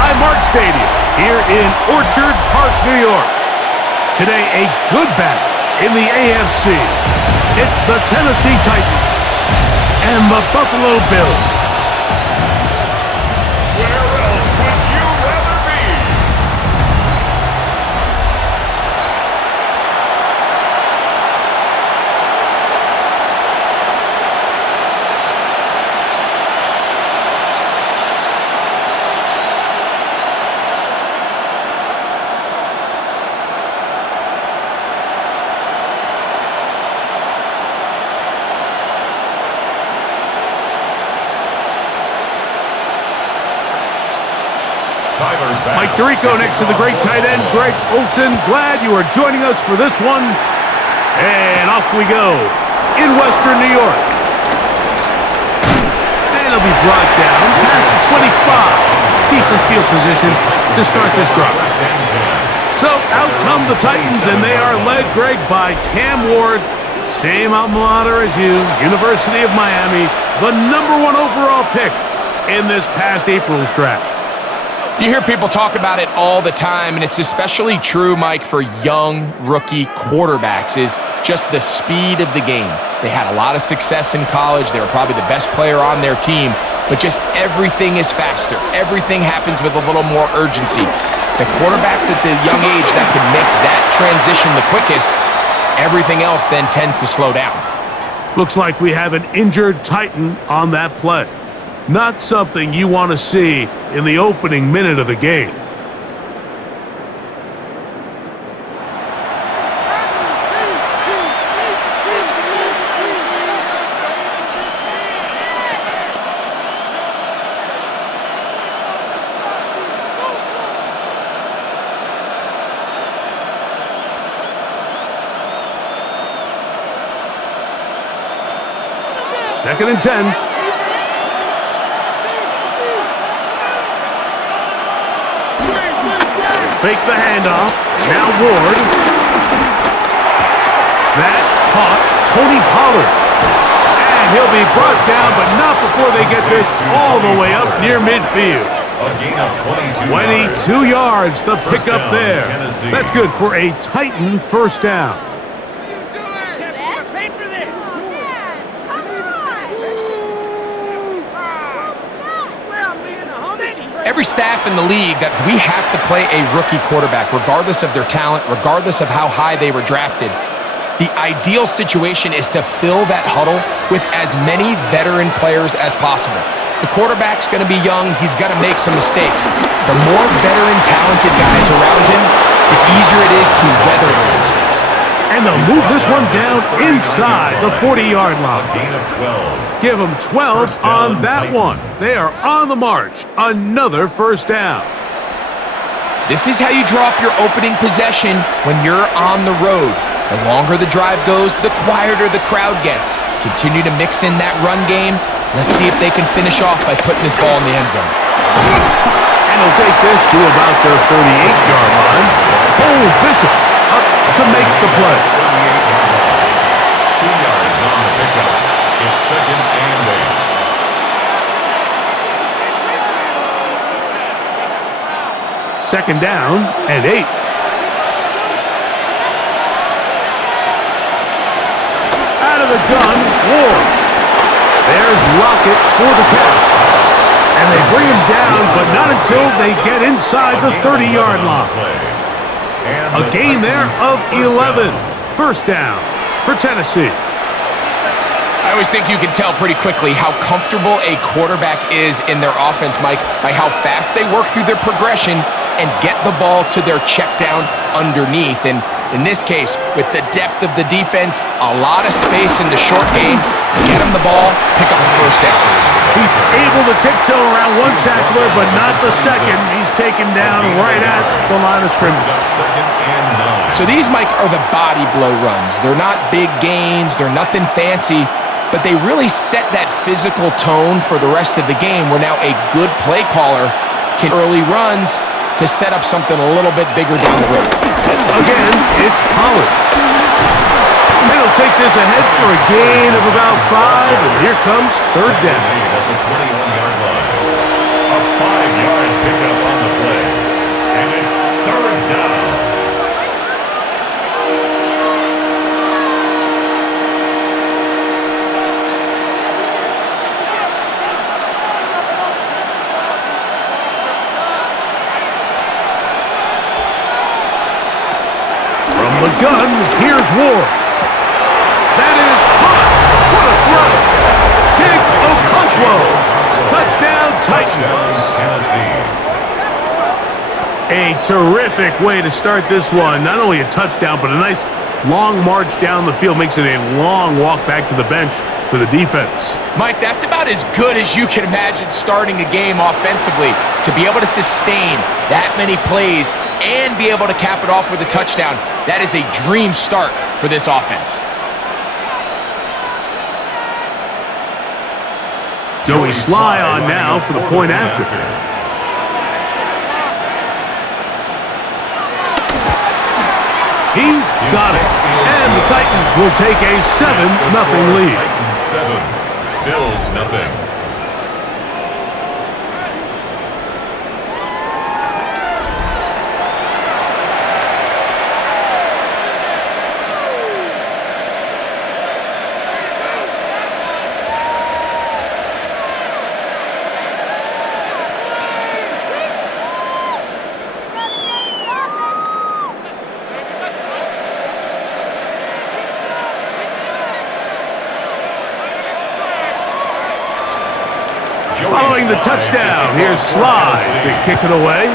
Highmark Stadium here in Orchard Park, New York. Today, a good battle in the AFC. It's the Tennessee Titans and the Buffalo Bills. Where else would you rather be? Mike Tirico next to the great tight end, Greg Olsen. Glad you are joining us for this one. And off we go in Western New York. And it'll be brought down past the 25. Decent field position to start this drive. So out come the Titans, and they are led, Greg, by Cam Ward. Same alma mater as you, University of Miami. The #1 overall pick in this past April's draft. You hear people talk about it all the time, and it's especially true, Mike, for young rookie quarterbacks, is just the speed of the game. They had a lot of success in college. They were probably the best player on their team, but just everything is faster. Everything happens with a little more urgency. The quarterbacks at the young age that can make that transition the quickest, everything else then tends to slow down. Looks like we have an injured Titan on that play. Not something you want to see in the opening minute of the game. Second and 10. Fake the handoff. Now Ward. That caught Tony Pollard. And he'll be brought down, but not before they get this all the way up near midfield. 22 yards, the pickup there. That's good for a Titan first down. Every staff in the league that we have to play a rookie quarterback, regardless of their talent, regardless of how high they were drafted. The ideal situation is to fill that huddle with as many veteran players as possible. The quarterback's going to be young. He's got to make some mistakes. The more veteran, talented guys around him, the easier it is to weather those mistakes. And they'll move this one down inside the 40-yard line. Give them 12 on that one. They are on the march. Another first down. This is how you draw up your opening possession when you're on the road. The longer the drive goes, the quieter the crowd gets. Continue to mix in that run game. Let's see if they can finish off by putting this ball in the end zone. And he'll take this to about the 38-yard line. Cole Bishop up to make the play. 2 yards on the pickup. It's second and 8. Second down and 8. Out of the gun, Ward. There's Lockett for the catch. And they bring him down, but not until they get inside the 30-yard line. A gain there of 11. First down for Tennessee. I always think you can tell pretty quickly how comfortable a quarterback is in their offense, Mike, by how fast they work through their progression and get the ball to their check down underneath. And in this case, with the depth of the defense, a lot of space in the short game, get him the ball, pick up the first down. He's able to tiptoe around one tackler, but not the second. He's taken down right at the line of scrimmage. So these, Mike, are the body blow runs. They're not big gains. They're nothing fancy, but they really set that physical tone for the rest of the game, where now a good play caller can early runs to set up something a little bit bigger down the road. Again, it's Pollard. And he'll take this ahead for a gain of about 5, and here comes third down. At the 21-yard line. A 5-yard pickup on the terrific way to start this one. Not only a touchdown, but a nice long march down the field. Makes it a long walk back to the bench for the defense. Mike, that's about as good as you can imagine starting a game offensively. To be able to sustain that many plays and be able to cap it off with a touchdown, that is a dream start for this offense. Joey Sly on now for the point after. He's got it. And the Titans will take a 7-0 lead. Titans 7, Bills nothing. Following the touchdown, here's Sly to kick it away.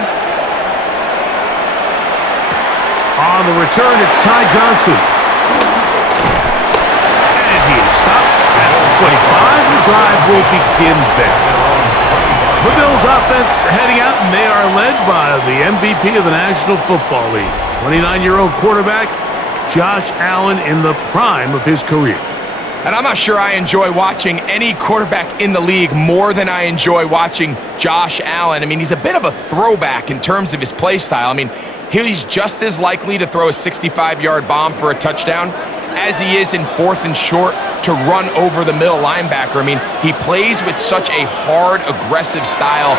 On the return, it's Ty Johnson. And he is stopped at the 25. The drive will begin there. The Bills offense heading out, and they are led by the MVP of the National Football League, 29-year-old quarterback Josh Allen in the prime of his career. And I'm not sure I enjoy watching any quarterback in the league more than I enjoy watching Josh Allen. I mean, he's a bit of a throwback in terms of his play style. I mean, he's just as likely to throw a 65-yard bomb for a touchdown as he is in 4th and short to run over the middle linebacker. I mean, he plays with such a hard, aggressive style.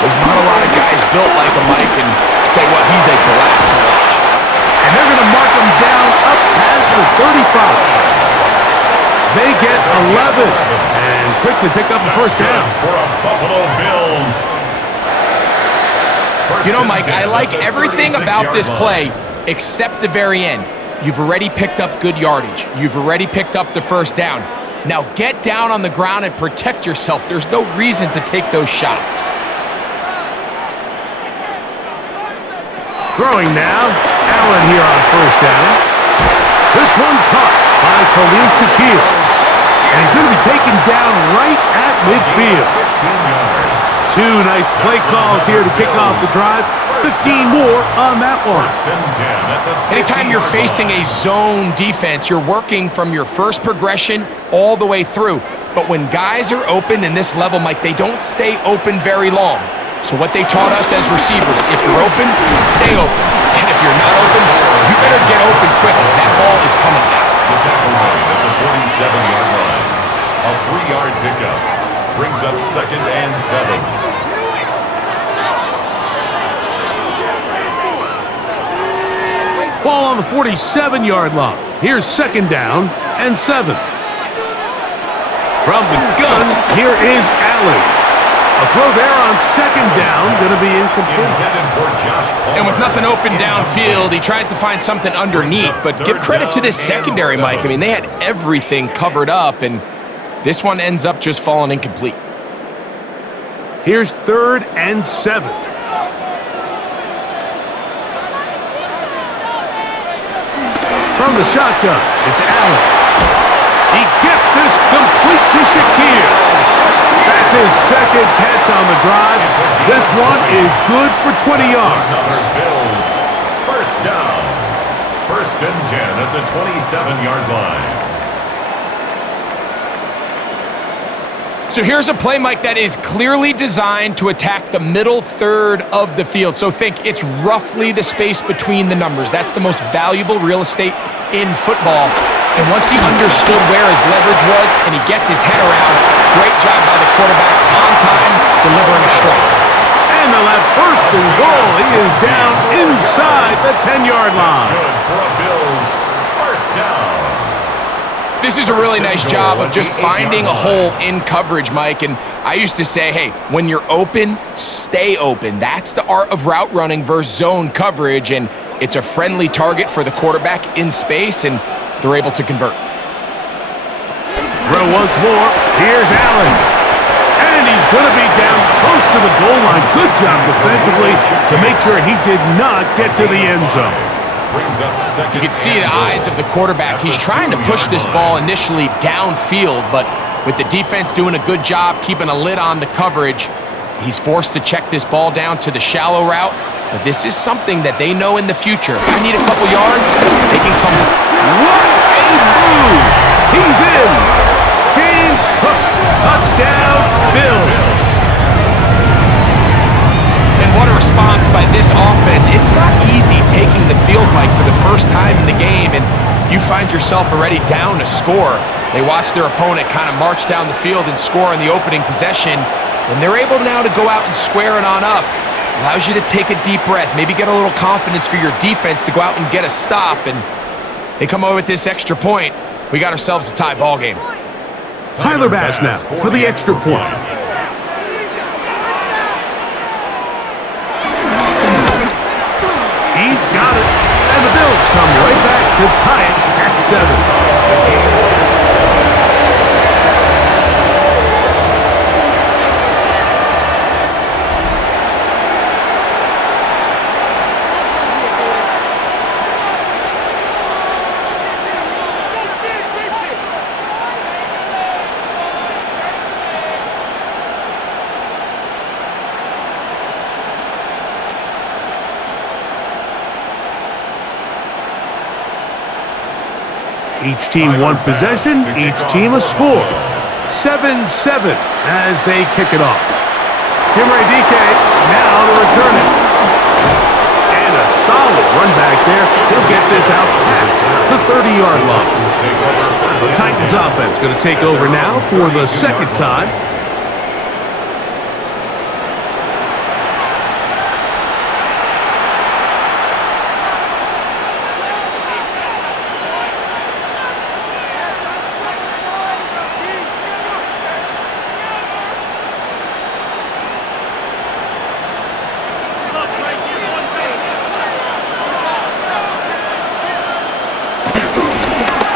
There's not a lot of guys built like him, Mike, and I'll tell you what, he's a blast to watch. And they're going to mark him down up past the 35. They get 11 and quickly pick up the first down. For a Buffalo Bills. You know, Mike, I like everything about this play except the very end. You've already picked up good yardage. You've already picked up the first down. Now get down on the ground and protect yourself. There's no reason to take those shots. Throwing now, Allen here on first down. This one caught by Khalil Shakir. And he's going to be taken down right at midfield. 2 nice play calls here to kick off the drive. 15 more on that one. Anytime you're facing a zone defense, you're working from your first progression all the way through. But when guys are open in this level, Mike, they don't stay open very long. So what they taught us as receivers, if you're open, stay open. And if you're not open, you better get open quick because that ball is coming out. The tackle made at the 47-yard line. A 3-yard pickup brings up 2nd and 7. Ball on the 47-yard line. Here's 2nd down and 7. From the gun, here is Allen. A throw there on 2nd down, going to be incomplete. And with nothing open downfield, he tries to find something underneath. But give credit to this secondary, Mike. I mean, they had everything covered up, and this one ends up just falling incomplete. Here's 3rd and 7. From the shotgun, it's Allen. He gets this complete to Shakir. That's his 2nd catch on the drive. This one is good for 20 yards. Bills. First down. 1st and 10 at the 27-yard line. So here's a play, Mike, that is clearly designed to attack the middle third of the field. So think it's roughly the space between the numbers. That's the most valuable real estate in football. And once he understood where his leverage was and he gets his head around, great job by the quarterback, on time, delivering a strike. And they'll have 1st and goal. He is down inside the 10-yard line. Good for a Bills. First down. This is a really nice job of just finding a hole in coverage, Mike. And I used to say, hey, when you're open, stay open. That's the art of route running versus zone coverage. And it's a friendly target for the quarterback in space, and they're able to convert. Throw once more. Here's Allen. And he's going to be down close to the goal line. Good job defensively to make sure he did not get to the end zone. You can see the eyes of the quarterback. He's trying to push this ball initially downfield, but with the defense doing a good job keeping a lid on the coverage, he's forced to check this ball down to the shallow route. But this is something that they know in the future. If I need a couple yards, they can come. What a move! He's in! James Cook, touchdown, Bills! And what a response by this offense. It's not easy taking the field, Mike, for the first time in the game, and you find yourself already down a score. They watch their opponent kind of march down the field and score on the opening possession, and they're able now to go out and square it on up. Allows you to take a deep breath, maybe get a little confidence for your defense to go out and get a stop, and they come over with this extra point. We got ourselves a tie ball game. Tyler Bass now for the extra point. He's got it, and the Bills come right back to tie it at 7. 'Each team one possession, each team a score. 7-7 as they kick it off. Jimmy DK now to return it. And a solid run back there. He'll get this out past the 30-yard line. The Titans offense going to take over now for the second time.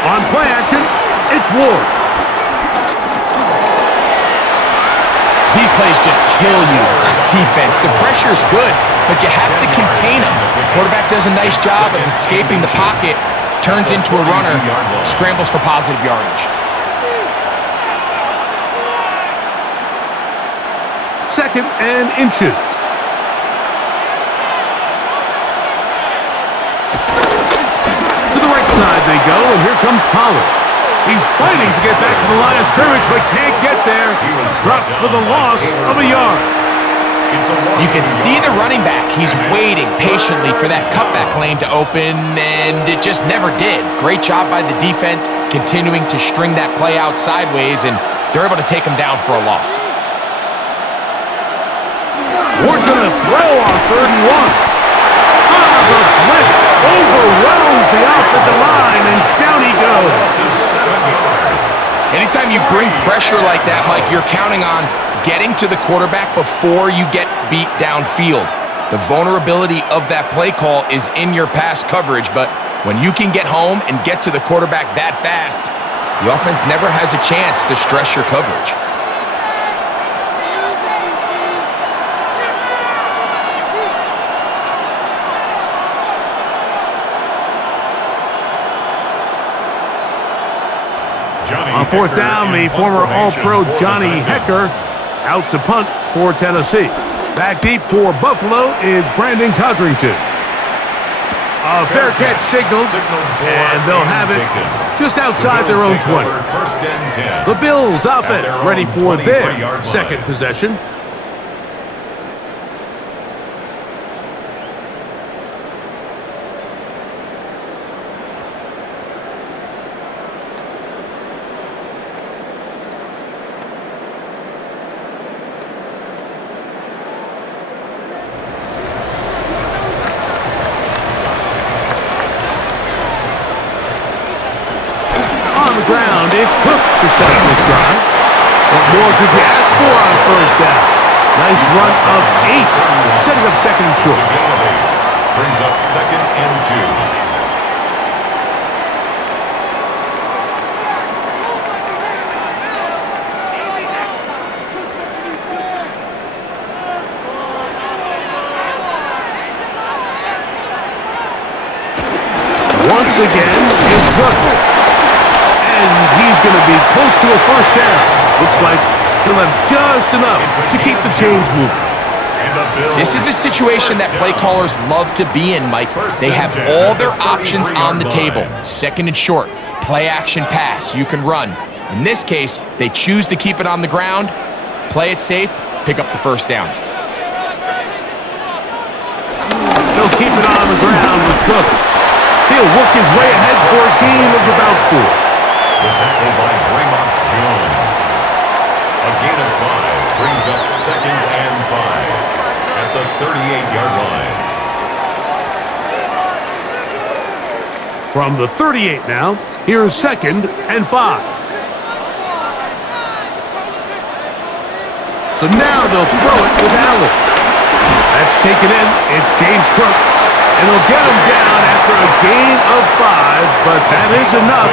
On play action, it's Ward. These plays just kill you on defense. The pressure's good, but you have to contain them. Quarterback does a nice job of escaping the pocket, turns into a runner, scrambles for positive yardage. Second and inches. Side they go, and here comes Pollard. He's fighting to get back to the line of scrimmage, but can't get there. Dropped for the loss of a yard. You can see the running back. He's waiting patiently for that cutback lane to open, and it just never did. Great job by the defense, continuing to string that play out sideways, and they're able to take him down for a loss. We're going to throw on 3rd and 1. The blitz overwhelms the offensive line, and down he goes. Anytime you bring pressure like that, Mike, you're counting on getting to the quarterback before you get beat downfield. The vulnerability of that play call is in your pass coverage, but when you can get home and get to the quarterback that fast, the offense never has a chance to stress your coverage. On 4th down, the former All-Pro Johnny Hecker out to punt for Tennessee. Back deep for Buffalo is Brandon Codrington. A fair catch signaled, and they'll have it just outside their own 20. The Bills offense ready for their second possession. Ground, it's Cook to start this drive. What more could you ask for on 1st down? Nice run of 8, setting up 2nd and short. Brings up 2nd and 2. once again is Cook. And he's going to be close to a first down. Looks like he'll have just enough to keep the chains moving. This is a situation that play callers love to be in, Mike. They have all their options on the table. Second and short, play action pass, you can run. In this case, they choose to keep it on the ground, play it safe, pick up the first down. They'll keep it on the ground with Cook. He'll work his way ahead for a gain of about 4. The tackle by Draymond Jones. A gain of 5 brings up second and 5 at the 38-yard line. From the 38 now, here's second and 5. So now they'll throw it with Allen. That's taken in. It's James Cook. And they'll get him down after a gain of 5, but that is enough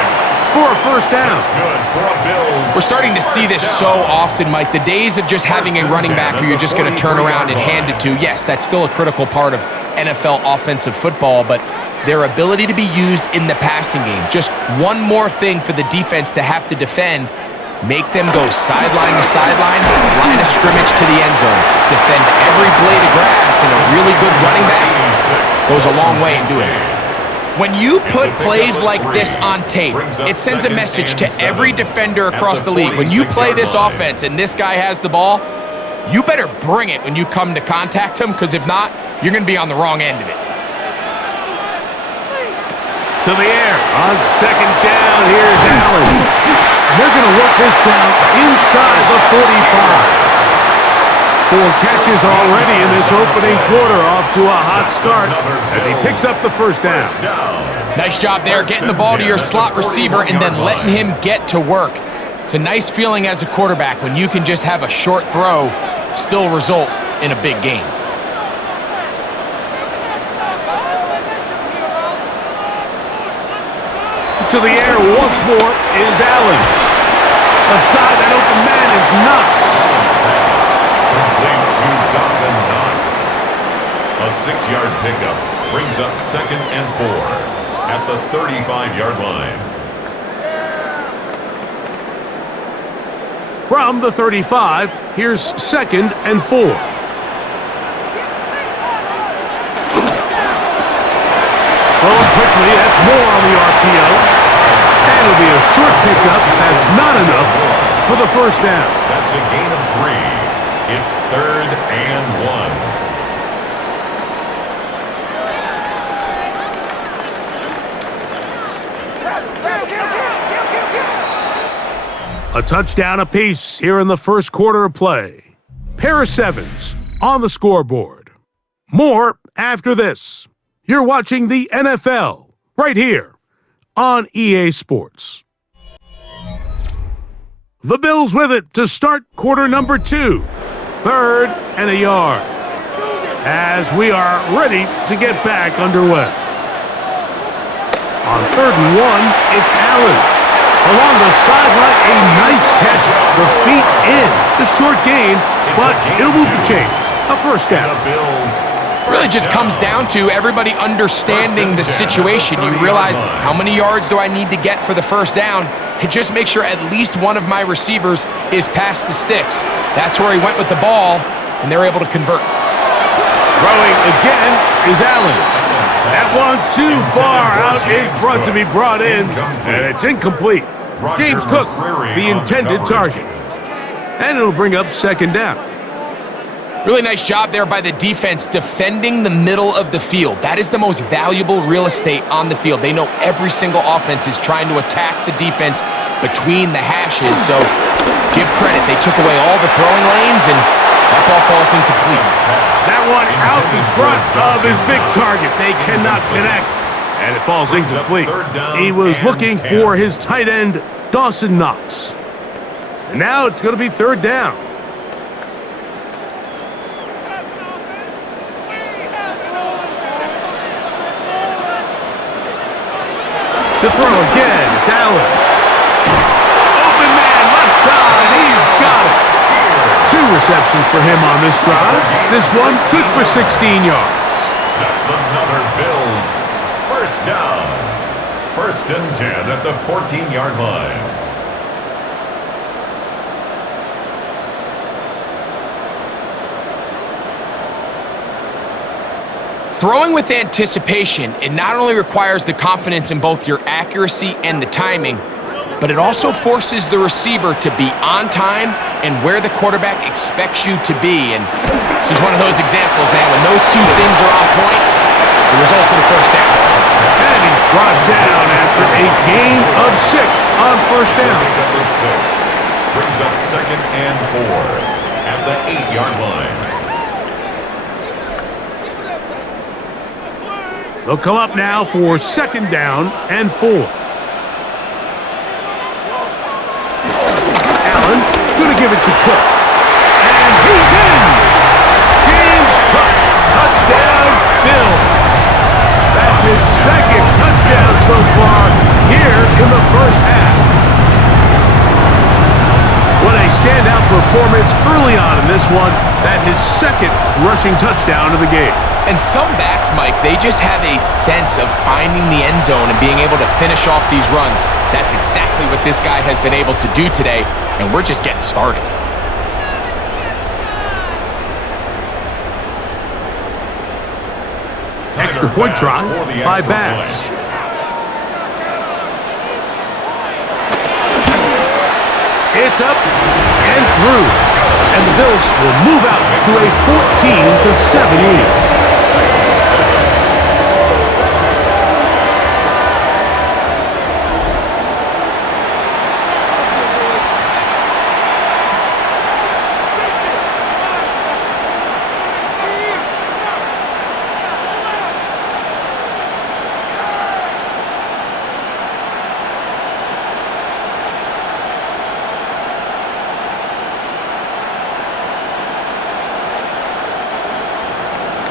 for a first down. We're starting to see this so often, Mike. The days of just having a running back who you're just going to turn around and hand it to, yes, that's still a critical part of NFL offensive football, but their ability to be used in the passing game, just one more thing for the defense to have to defend, make them go sideline to sideline, line of scrimmage to the end zone, defend every blade of grass, and a really good running back goes a long way in doing it. When you put plays like this on tape, it sends a message to every defender across the league. When you play this offense and this guy has the ball, you better bring it when you come to contact him, because if not, you're going to be on the wrong end of it. To the air. On second down, here's Allen. They're going to work this down inside the 45. 4 catches already in this opening quarter, off to a hot start as he picks up the first down. Nice job there, getting the ball to your slot receiver and then letting him get to work. It's a nice feeling as a quarterback when you can just have a short throw still result in a big game. To the air once more is Allen. Aside that open man is Knox. Complete to Dawson Knox. A 6-yard pickup brings up second and 4 at the 35-yard line. From the 35, here's second and 4. Throwing quickly, that's more on the RPO. And it'll be a short pickup. That's not enough for the first down. That's a gain of 3. It's third and 1. A touchdown apiece here in the first quarter of play. Pair of 7s on the scoreboard. More after this. You're watching the NFL right here on EA Sports. The Bills with it to start quarter number 2. 3rd and a yard. As we are ready to get back underway. On 3rd and 1, it's Allen. Along the sideline, a nice catch. The feet in. It's a short gain, but it'll move the chains. A first down. Really just comes down to everybody understanding the situation. You realize, how many yards do I need to get for the first down? And just make sure at least one of my receivers is past the sticks. That's where he went with the ball, and they're able to convert. Throwing again is Allen. That one too far out in front to be brought in, and it's incomplete. James Cook, the intended target. And it'll bring up second down. Really nice job there by the defense defending the middle of the field. That is the most valuable real estate on the field. They know every single offense is trying to attack the defense between the hashes, so give credit. They took away all the throwing lanes, and that ball falls incomplete. That one out in front of his big target. They cannot connect, and it falls incomplete. He was looking for his tight end, Dawson Knox. And now it's going to be 3rd down. To throw again, it's Allen. Open man, left side, he's got it. 2 receptions for him on this drive. This one's good for 16 yards. That's another Bills first down. the 14-yard line. Throwing with anticipation, it not only requires the confidence in both your accuracy and the timing, but it also forces the receiver to be on time and where the quarterback expects you to be. And this is one of those examples, man. When those two things are on point, the results in the first down. And he's brought down after a gain of 6 on first down. Number 6 brings up 2nd and 4 at the 8-yard line. They'll come up now for 2nd down and 4. Allen going to give it to Cook. And he's in! James Cook, touchdown, Bills. That's his 2nd touchdown so far here in the first half. What a standout performance early on in this one. That his 2nd rushing touchdown of the game. And some backs, Mike, they just have a sense of finding the end zone and being able to finish off these runs. That's exactly what this guy has been able to do today, and we're just getting started. Extra point try by Bass. It's up and through. And the Bills will move out to a 14-7 lead.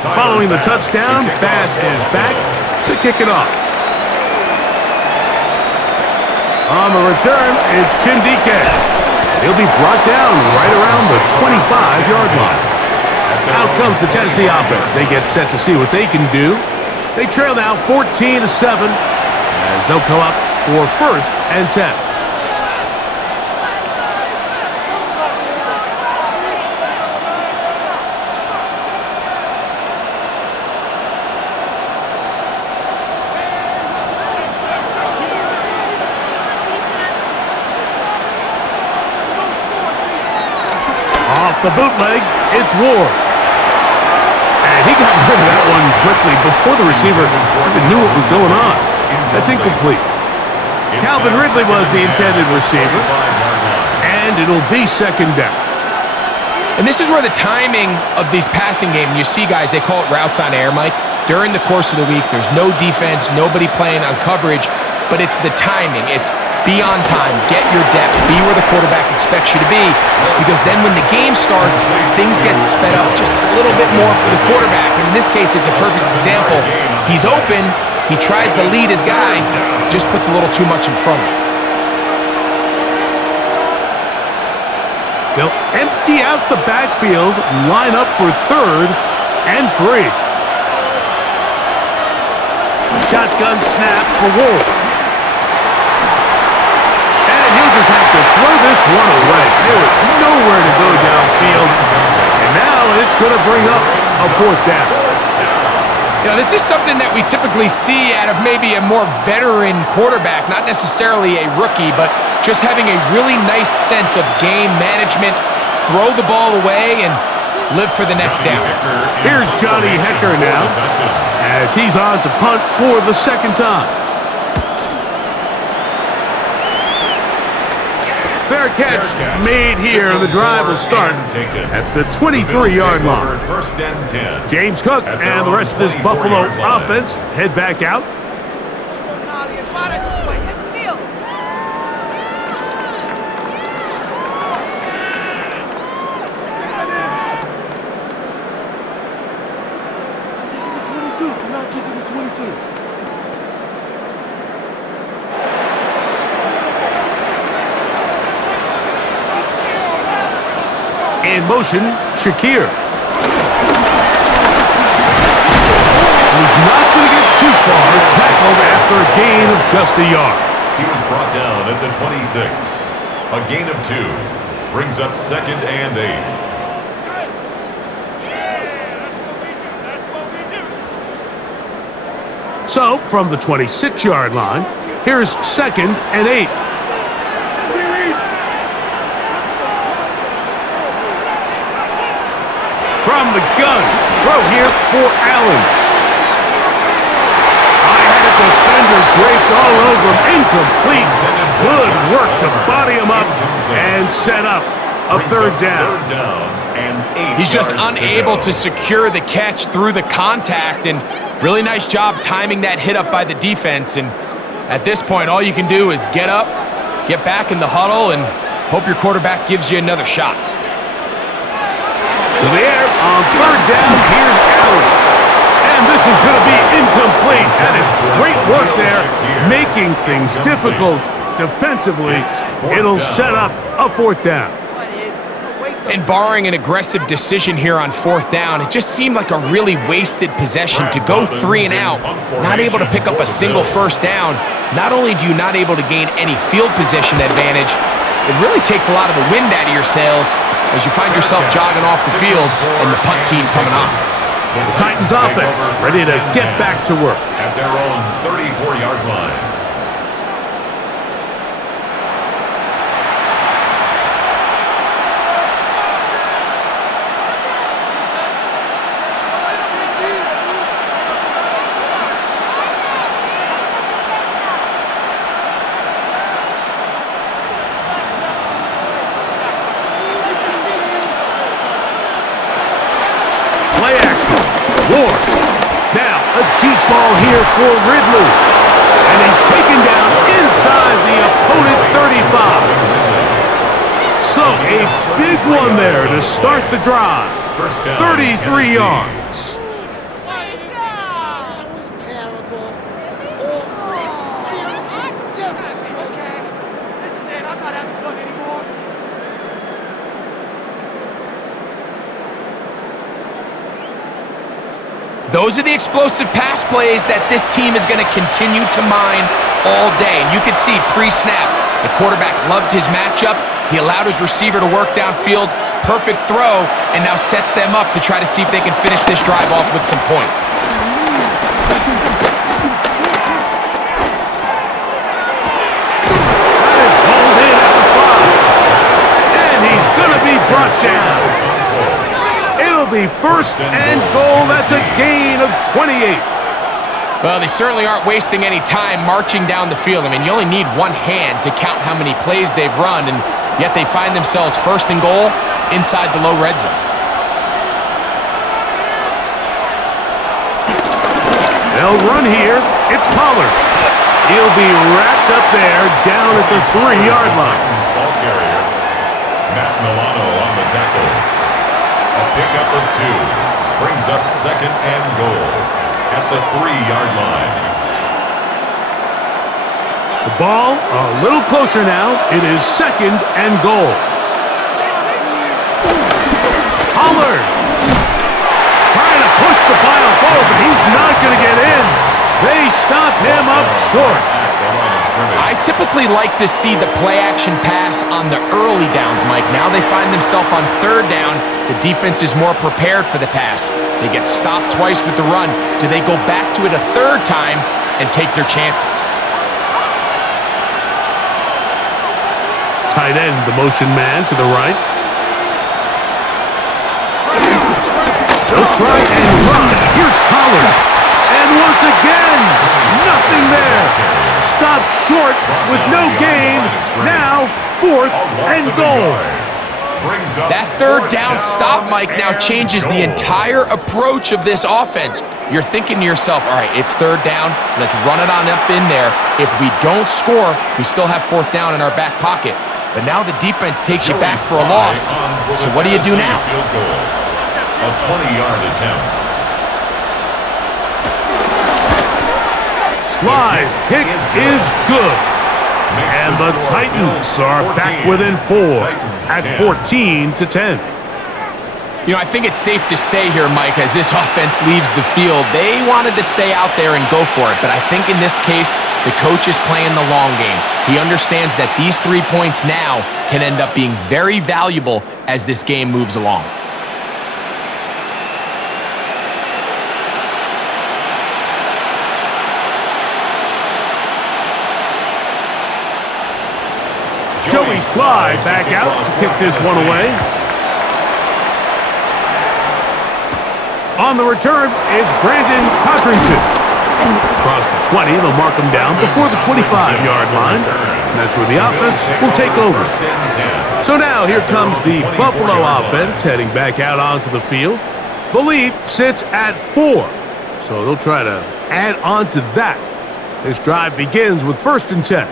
Following the touchdown, Bass is back to kick it off. On the return, it's Chindike. He'll be brought down right around the 25-yard line. Out comes the Tennessee offense. They get set to see what they can do. They trail now 14-7 as they'll come up for 1st and 10. Off the bootleg, it's Ward. And he got rid of that one quickly before the receiver even knew what was going on. That's incomplete. Calvin Ridley was the intended receiver, and it'll be 2nd down. And this is where the timing of these passing games, you see guys, they call it routes on air, Mike. During the course of the week, there's no defense, nobody playing on coverage, but it's the timing. It's be on time, get your depth, be where the quarterback expects you to be, because then when the game starts, things get sped up just a little bit more for the quarterback. And in this case, it's a perfect example. He's open, he tries to lead his guy, just puts a little too much in front of him. They'll empty out the backfield, line up for 3rd and 3. Shotgun snap for Ward. Just have to throw this one away. There is nowhere to go downfield. And now it's going to bring up a 4th down. You know, this is something that we typically see out of maybe a more veteran quarterback, not necessarily a rookie, but just having a really nice sense of game management, throw the ball away, and live for the next down. Here's Johnny Hecker now as he's on to punt for the 2nd time. Fair catch made here. The drive will start at the 23-yard line. 1st and 10. James Cook and the rest of this Buffalo offense head back out. In motion, Shakir. He's not going to get too far. Tackled after a gain of just a yard. He was at the 26. A gain of 2 brings up 2nd and 8. So, from the 26-yard line, here's 2nd and 8. From the gun, throw here for Allen. I had a defender draped all over him, incomplete. Good work to body him up and set up a third down. He's just unable to secure the catch through the contact, and really nice job timing that hit up by the defense. And at this point, all you can do is get up, get back in the huddle, and hope your quarterback gives you another shot. To the air on third down, here's Allen. And this is going to be incomplete. That is great work there, making things difficult defensively. It'll set up a fourth down. And barring an aggressive decision here on fourth down, it just seemed like a really wasted possession to go 3 and out, not able to pick up a single first down. Not only do you not able to gain any field position advantage, it really takes a lot of the wind out of your sails as you find yourself jogging off the field and the punt team coming on. The Titans offense ready to get back to work. At their own 34-yard line. Play action. Ward. Now a deep ball here for Ridley. And he's taken down inside the opponent's 35. So a big one there to start the drive. 33 yards. That was terrible. Awful. Seriously, just as close. This is it. I'm not having fun anymore. Those are the explosive pass plays that this team is going to continue to mine all day. And you can see pre-snap, the quarterback loved his matchup. He allowed his receiver to work downfield. Perfect throw, and now sets them up to try to see if they can finish this drive off with some points. That is hauled in at the 5. And he's going to be brought down. It'll be 1st and goal. That's a gain of 28. Well, they certainly aren't wasting any time marching down the field. I mean, you only need one hand to count how many plays they've run, and yet they find themselves 1st and goal inside the low red zone. They'll run here. It's Pollard. He'll be wrapped up there down at the 3-yard line. Ball carrier, Matt Milano on the tackle. A pickup of 2 brings up 2nd and goal at the 3-yard line. The ball a little closer now. It is 2nd and goal. Pollard trying to push the pile forward, but he's not going to get in. They stop him up short. I typically like to see the play-action pass on the early downs, Mike. Now they find themselves on 3rd down. The defense is more prepared for the pass. They get stopped twice with the run. Do they go back to it a 3rd time and take their chances? Tight end, the motion man to the right. They'll try and run. Here's Pollard. And once again, nothing there. Stopped short with no gain. Now, 4th and goal. That 3rd down stop, Mike, now changes the entire approach of this offense. You're thinking to yourself, all right, it's 3rd down. Let's run it on up in there. If we don't score, we still have 4th down in our back pocket. But now the defense takes you back for a loss. So what do you do now? A 20-yard attempt. Sly's kick is good. And the Titans are back within 4 at 14-10. You know, I think it's safe to say here, Mike, as this offense leaves the field, they wanted to stay out there and go for it. But I think in this case, The coach is playing the long game. He understands that these 3 points now can end up being very valuable as this game moves along. Joey Sly back out to kick this one away. On the return, it's Brandon Codrington. Across the 20, they'll mark him down before the 25-yard line. And that's where the offense will take over. So now here comes the Buffalo offense heading back out onto the field. The lead sits at 4. So they'll try to add on to that. This drive begins with 1st and 10.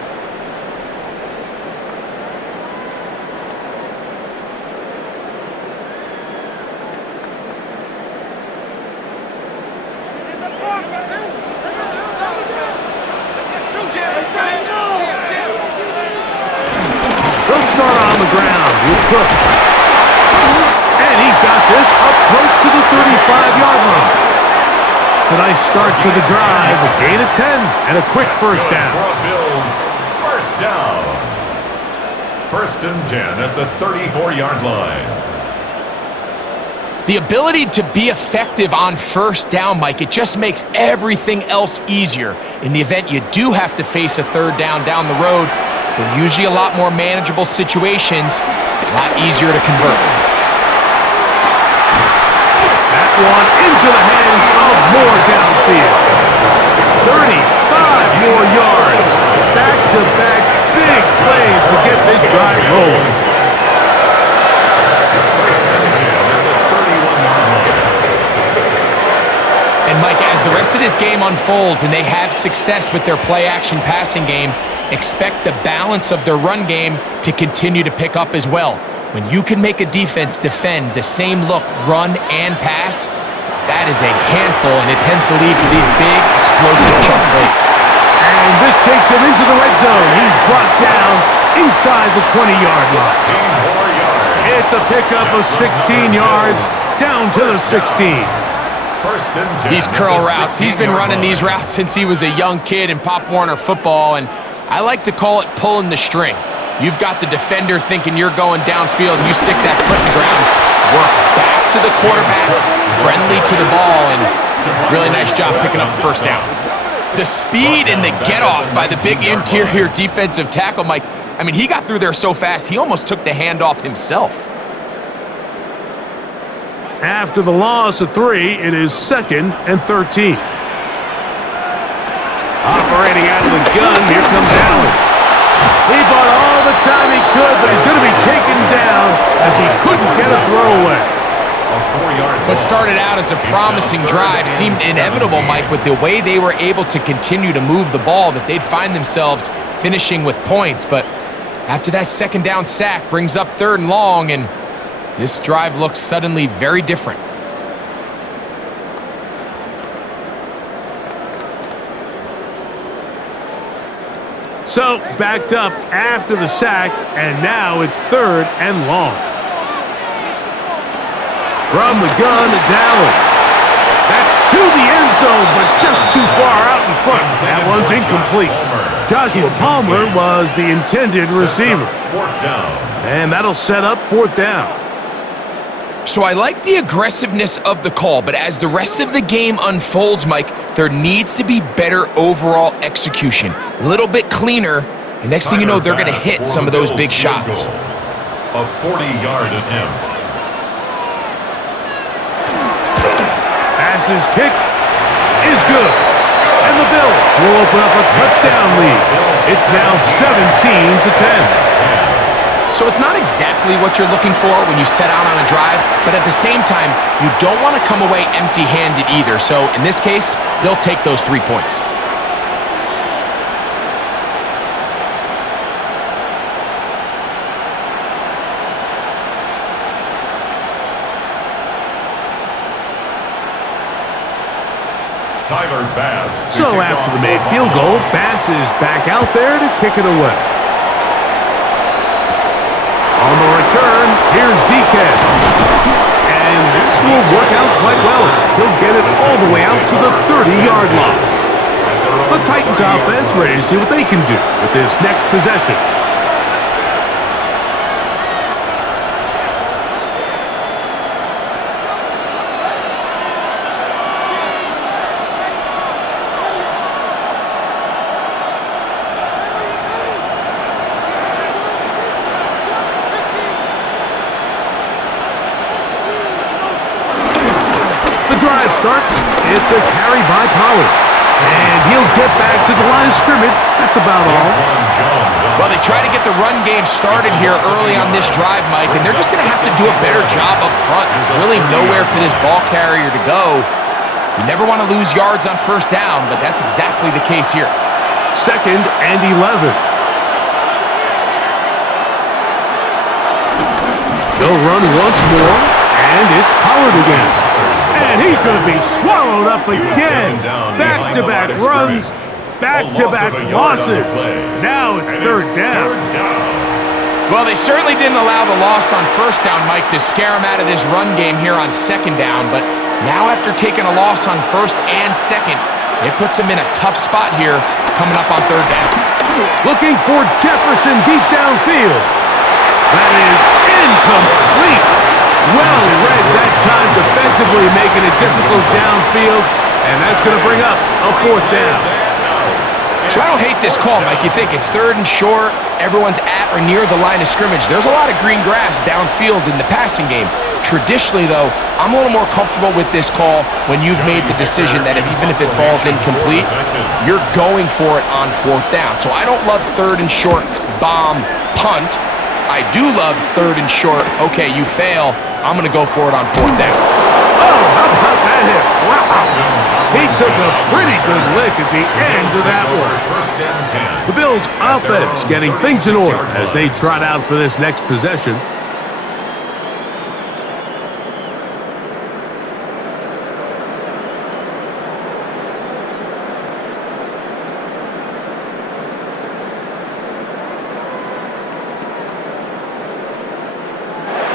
On the ground with Cook. And he's got this up close to the 35-yard line. It's a nice start to the drive, a gain of 10, and a quick first down. Bills, first down. 1st and 10 at the 34-yard line. The ability to be effective on first down, Mike, it just makes everything else easier. In the event you do have to face a 3rd down down the road, they're usually a lot more manageable situations, a lot easier to convert. That one into the hands of Moore downfield. 35 more yards. Back-to-back big plays to get this drive rolling. 1st and 10 at the 31-yard line. And Mike, as the rest of this game unfolds and they have success with their play-action passing game, expect the balance of their run game to continue to pick up as well. When you can make a defense defend the same look, run and pass, that is a handful, and it tends to lead to these big, explosive chunk plays. And this takes him into the red zone. He's brought down inside the 20-yard line. 16 more yards. It's a pickup of 16 yards down to the 16. 1st and 10. These curl routes, he's been running these routes since he was a young kid in Pop Warner football, and I like to call it pulling the string. You've got the defender thinking you're going downfield, and you stick that foot in the ground, work back to the quarterback, friendly to the ball, and really nice job picking up the first down. The speed and the get-off by the big interior defensive tackle, Mike, I mean, he got through there so fast, he almost took the handoff himself. After the loss of 3, it is 2nd and 13. Operating out of the gun, here comes Allen. He bought all the time he could, but he's going to be taken down as he couldn't get a throwaway. What started out as a promising drive seemed inevitable, Mike, with the way they were able to continue to move the ball, that they'd find themselves finishing with points. But after that 2nd down sack brings up 3rd and long, and this drive looks suddenly very different. So, backed up after the sack, and now it's 3rd and long. From the gun, it's Allen. That's to the end zone, but just too far out in front. That one's incomplete. Joshua Palmer was the intended receiver. 4th down. And that'll set up 4th down. So I like the aggressiveness of the call, but as the rest of the game unfolds, Mike, there needs to be better overall execution. A little bit cleaner, and next thing you know, they're going to hit some of those big shots. A 40-yard attempt. Passes kick is good. And the Bills will open up a touchdown lead. It's now 17-10. So it's not exactly what you're looking for when you set out on a drive, but at the same time, you don't want to come away empty-handed either. So in this case, they'll take those 3 points. Tyler Bass. So after the made field goal, Bass is back out there to kick it away. On the return, here's Deacon. And this will work out quite well. He'll get it all the way out to the 30-yard line. The Titans offense ready to see what they can do with this next possession. Drive starts. It's a carry by Pollard. And he'll get back to the line of scrimmage. That's about all. Well, they try to get the run game started here early on this drive, Mike, and they're just going to have to do a better job up front. There's really nowhere for this ball carrier to go. You never want to lose yards on first down, but that's exactly the case here. 2nd and 11. They'll run once more, and it's Pollard again. And he's going to be swallowed up again. Back-to-back runs, back-to-back losses. Now it's 3rd down. Well, they certainly didn't allow the loss on first down, Mike, to scare him out of this run game here on 2nd down. But now after taking a loss on 1st and 2nd, it puts him in a tough spot here coming up on 3rd down. Looking for Jefferson deep downfield. That is incomplete. Well read that time defensively, making it difficult downfield, and that's going to bring up a 4th down. So I don't hate this call, Mike. You think it's 3rd and short, everyone's at or near the line of scrimmage. There's a lot of green grass downfield in the passing game. Traditionally, though, I'm a little more comfortable with this call when you've made the decision that even if it falls incomplete, you're going for it on 4th down. So I don't love 3rd and short, bomb, punt. I do love 3rd and short. Okay, you fail. I'm going to go for it on 4th down. Oh, how about that hit? Wow. He took a pretty good lick at the end of that one. The Bills' offense getting things in order as they trot out for this next possession.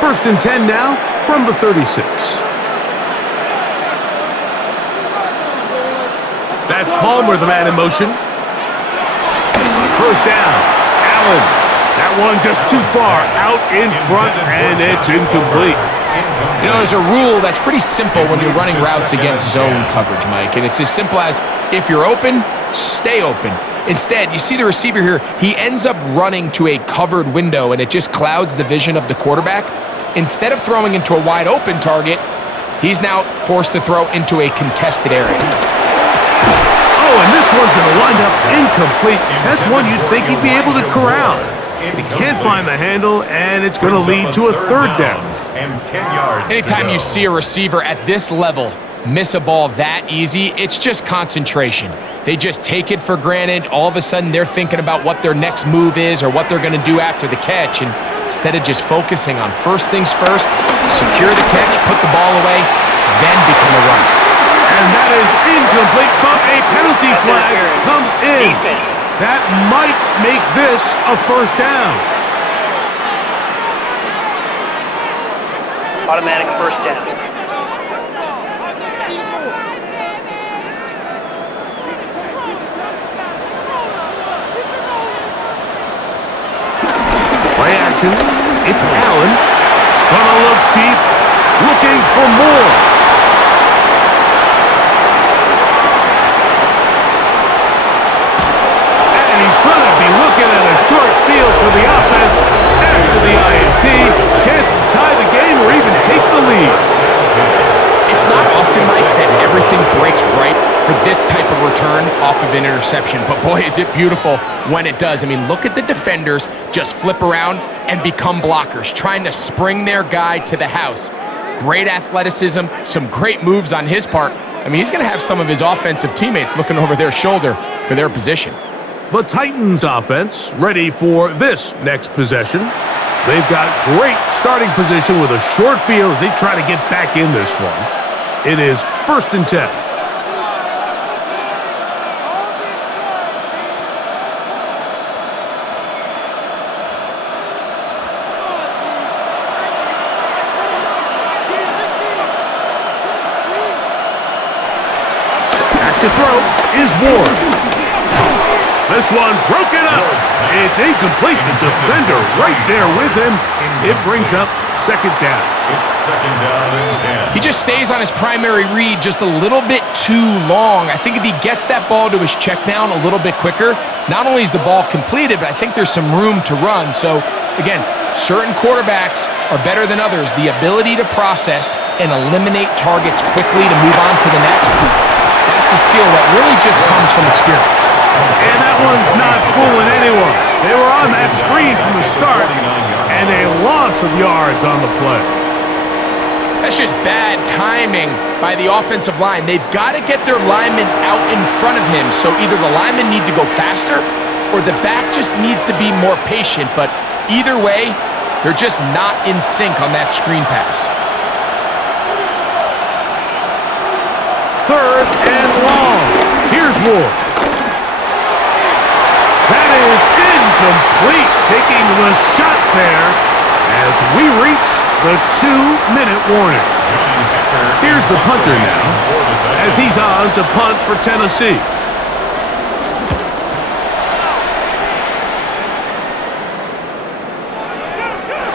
First and 10 now from the 36. That's Palmer, the man in motion. First down, Allen. That one just too far out in front, and it's incomplete. You know, there's a rule that's pretty simple when you're running routes against zone coverage, Mike, and it's as simple as if you're open, stay open. Instead, you see the receiver here, he ends up running to a covered window, and it just clouds the vision of the quarterback. Instead of throwing into a wide open target, he's now forced to throw into a contested area. Oh, and this one's going to wind up incomplete. That's one you'd think he'd be able to corral. He can't find the handle, and it's going to lead to a 3rd down. Anytime you see a receiver at this level miss a ball that easy, it's just concentration. They just take it for granted. All of a sudden, they're thinking about what their next move is or what they're going to do after the catch. And instead of just focusing on first things first, secure the catch, put the ball away, then become a runner. And that is incomplete, but a penalty flag comes in. That might make this a 1st down. Automatic 1st down. Play action. It's Allen. Gonna look deep, looking for more. And he's gonna be looking at a short field for the offense after the INT. Chance to tie the game or even take the lead. It's not often, Mike, that everything breaks right for this type of return off of an interception. But boy, is it beautiful when it does. I mean, look at the defenders just flip around and become blockers, trying to spring their guy to the house. Great athleticism, some great moves on his part. I mean, he's going to have some of his offensive teammates looking over their shoulder for their position. The Titans offense ready for this next possession. They've got great starting position with a short field as they try to get back in this one. It is 1st and 10. Back to throw is Ward. This one broken up. It's incomplete. The defender right there with him. It brings up second down. It's second down and 10. He just stays on his primary read just a little bit too long. I think if he gets that ball to his check down a little bit quicker, not only is the ball completed, but I think there's some room to run. So, again, certain quarterbacks are better than others. The ability to process and eliminate targets quickly to move on to the next, that's a skill that really just comes from experience. And that one's not fooling anyone. They were on that screen from the start, and a loss of yards on the play. That's just bad timing by the offensive line. They've got to get their linemen out in front of him, so either the linemen need to go faster or the back just needs to be more patient. But either way, they're just not in sync on that screen pass. Third and long. Here's Ward. That is incomplete. Taking the shot there as we reach the 2-minute warning. Here's the punter now as he's on to punt for Tennessee.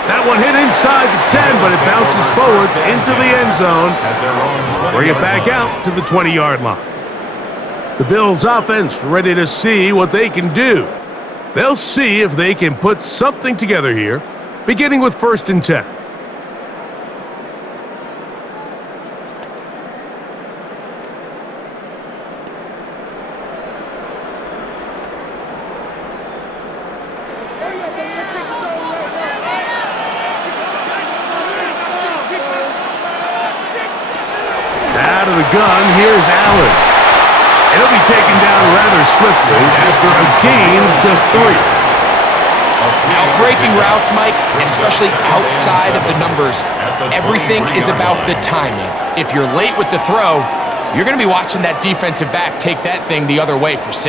That one hit inside the 10, but it bounces forward into the end zone. Bring it back out to the 20-yard line. The Bills' offense ready to see what they can do. They'll see if they can put something together here, beginning with 1st and 10. Out of the gun, here's Allen. He'll be taken down rather swiftly after a gain of just 3. Outbreaking routes, Mike, especially outside of the numbers, everything is about the timing. If you're late with the throw, you're going to be watching that defensive back take that thing the other way for 6.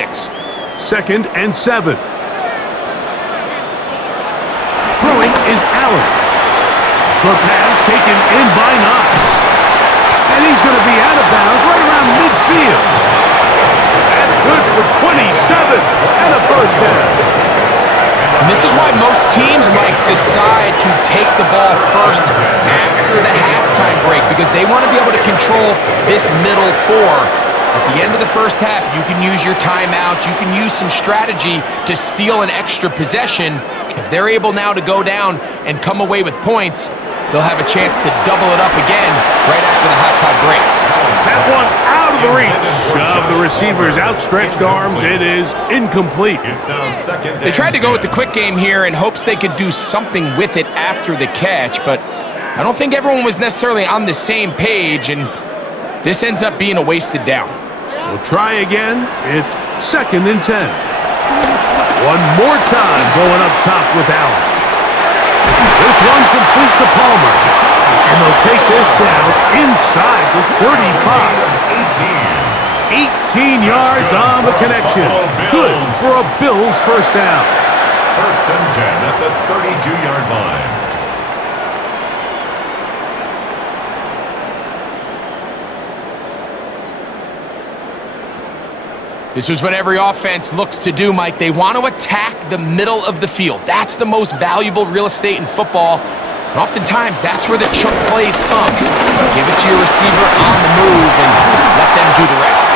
2nd and 7. Throwing is Allen. Short pass taken in by Knox. And he's going to be out of bounds right around midfield. That's good for 27 and a first down. And this is why most teams, Mike, decide to take the ball first after the halftime break because they want to be able to control this middle 4. At the end of the first half, you can use your timeout. You can use some strategy to steal an extra possession. If they're able now to go down and come away with points, they'll have a chance to double it up again right after the halftime break. That one out of the reach of the receiver's outstretched arms. It is incomplete. It's now second. They tried to go with the quick game here in hopes they could do something with it after the catch, but I don't think everyone was necessarily on the same page, and this ends up being a wasted down. We'll try again. It's 2nd and 10. One more time going up top with Allen. This one complete to Palmer. And they'll take this down inside the 35. 18 yards on the connection. Good for a Bills first down. 1st and 10 at the 32-yard line. This is what every offense looks to do, Mike. They want to attack the middle of the field. That's the most valuable real estate in football. And oftentimes, that's where the chunk plays come. Give it to your receiver on the move and let them do the rest.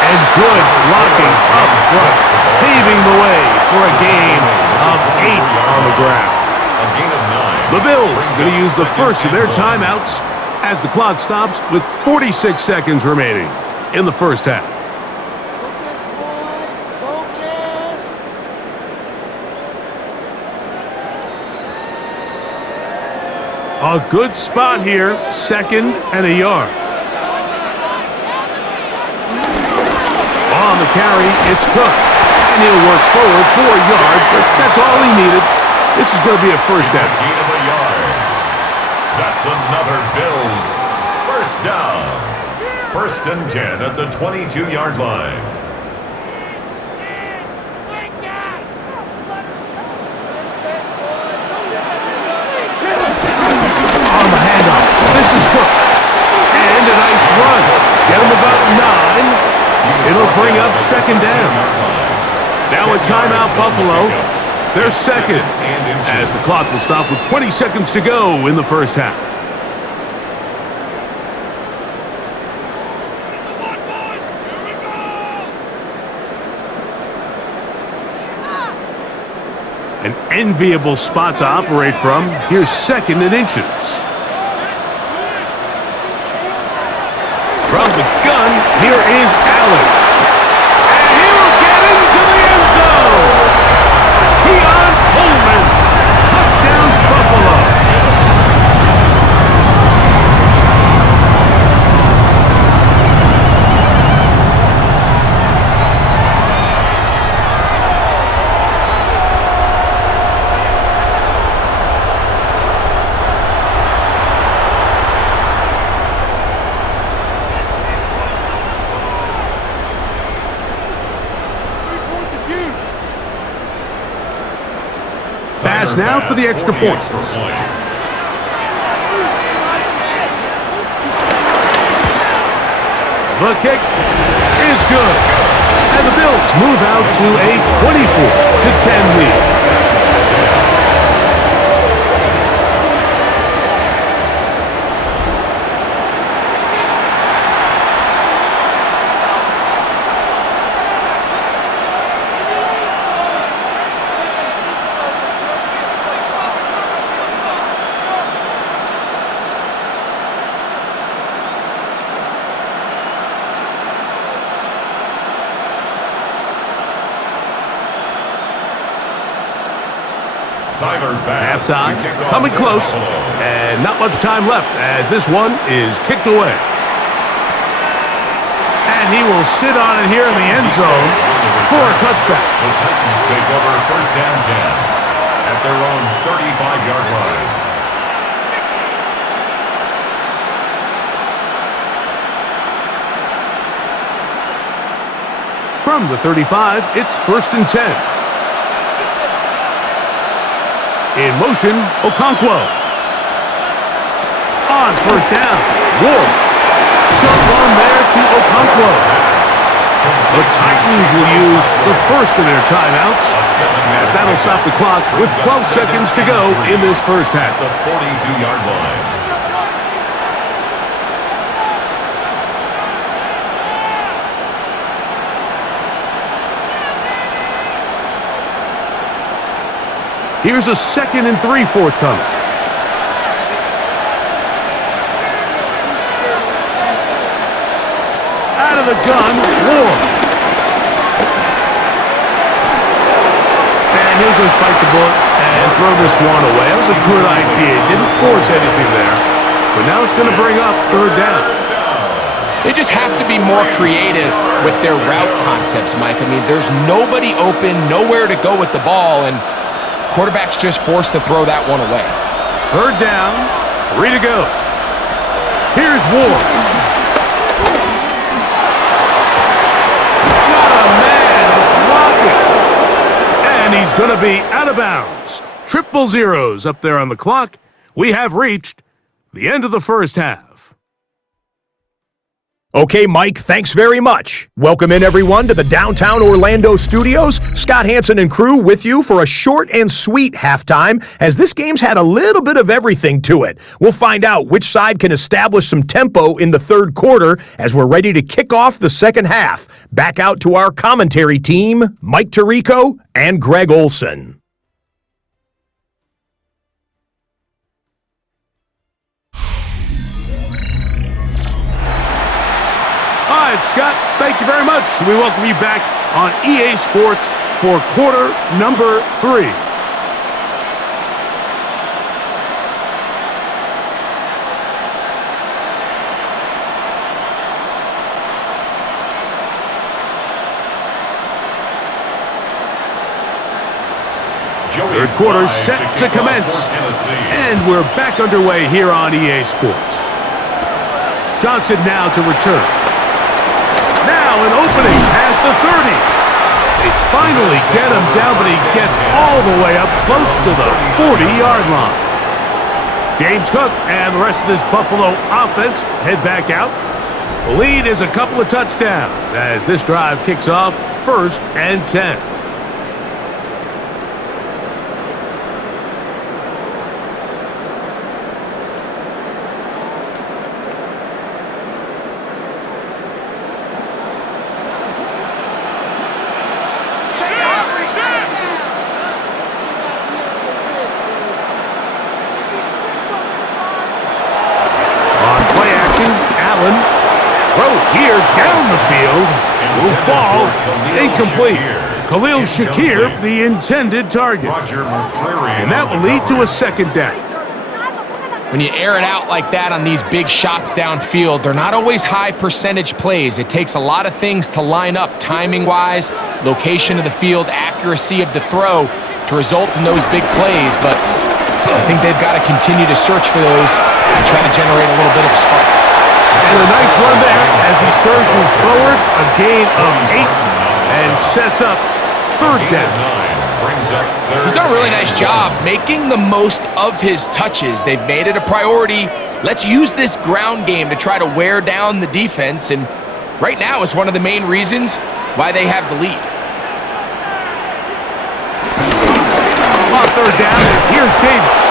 And good blocking up front, paving the way for a gain of 8 on the ground. A gain of 9. The Bills going to use the first of their timeouts as the clock stops with 46 seconds remaining in the first half. A good spot here, 2nd and a yard. On the carry, it's Cook. And he'll work forward 4 yards, but that's all he needed. This is going to be a first down. Gain of a yard. That's another Bills first down. 1st and 10 at the 22-yard line. On the handoff, this is Cook. And a nice run. Get him about 9. It'll bring up 2nd down. Now a timeout, Buffalo. They're second, and inches. as the clock will stop with 20 seconds to go in the first half. An enviable spot to operate from. Here's second and inches. From the gun, here is Allen. And he will get into the end zone. Keon Coleman. Touchdown, Buffalo. Pass now for the extra point. The kick is good. And the Bills move out to a 24-10 lead. Halftime, coming close, and not much time left as this one is kicked away. And he will sit on it here in the end zone for a touchback. The Titans take over first and 10 at their own 35-yard line. From the 35, it's first and 10. In motion, Okonkwo. On first down, Ward. Short one there to Okonkwo. The Titans will use the first of their timeouts, as that'll stop the clock with 12 seconds to go in this first half. The 42-yard line. Here's a 2nd and 3 forthcoming. Out of the gun, Ward. And he'll just bite the bullet and throw this one away. That was a good idea. Didn't force anything there. But now it's going to bring up third down. They just have to be more creative with their route concepts, Mike. I mean, there's nobody open, nowhere to go with the ball, and quarterback's just forced to throw that one away. Third down, 3 to go. Here's Ward. What a man, it's Lockett. And he's going to be out of bounds. Triple zeros up there on the clock. We have reached the end of the first half. Okay, Mike, thanks very much. Welcome in, everyone, to the downtown Orlando studios. Scott Hansen and crew with you for a short and sweet halftime, as this game's had a little bit of everything to it. We'll find out which side can establish some tempo in the third quarter as we're ready to kick off the second half. Back out to our commentary team, Mike Tirico and Greg Olson. All right, Scott, thank you very much. We welcome you back on EA Sports for quarter number 3. Third quarter set to commence, and we're back underway here on EA Sports. Johnson now to return. Now an opening past the 30. They finally get him down, but he gets all the way up close to the 40-yard line. James Cook and the rest of this Buffalo offense head back out. The lead is a couple of touchdowns as this drive kicks off first and 10. here down the field will fall incomplete. Khalil Shakir, the intended target. And that will lead to a second down. When you air it out like that on these big shots downfield, they're not always high percentage plays. It takes a lot of things to line up timing-wise, location of the field, accuracy of the throw to result in those big plays. But I think they've got to continue to search for those and try to generate a little bit of a spark. And a nice run there as he surges forward, a gain of 8, and sets up third down. He's done a really nice job making the most of his touches. They've made it a priority. Let's use this ground game to try to wear down the defense, and right now it's one of the main reasons why they have the lead. On third down, here's Davis.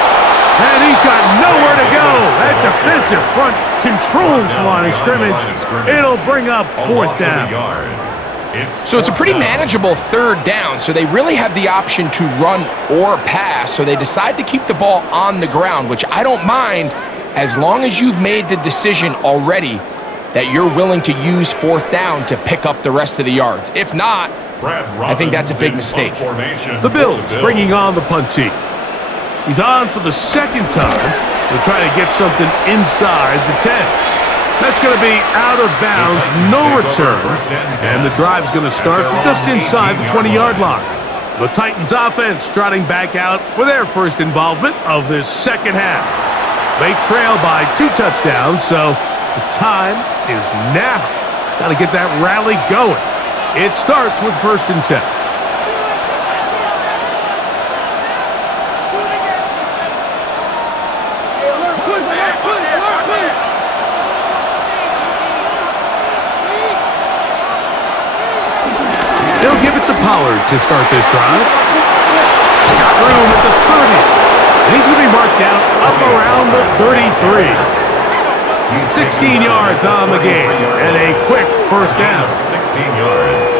And he's got nowhere to go. That defensive front controls the line of scrimmage. It'll bring up fourth down. So it's a pretty manageable third down, so they really have the option to run or pass, so they decide to keep the ball on the ground, which I don't mind as long as you've made the decision already that you're willing to use fourth down to pick up the rest of the yards. If not, I think that's a big mistake. The Bills bringing on the punt team. He's on for the second time. They'll try to get something inside the 10. That's going to be out of bounds, no return, and the drive's going to start from just inside the 20-yard line. The Titans offense trotting back out for their first involvement of this second half. They trail by 2 touchdowns, so the time is now. Got to get that rally going. It starts with 1st and 10. They'll give it to Pollard to start this drive. Got room at the 30. And he's going to be marked down up around the 33. 16 yards on the game and a quick first down. 16 yards.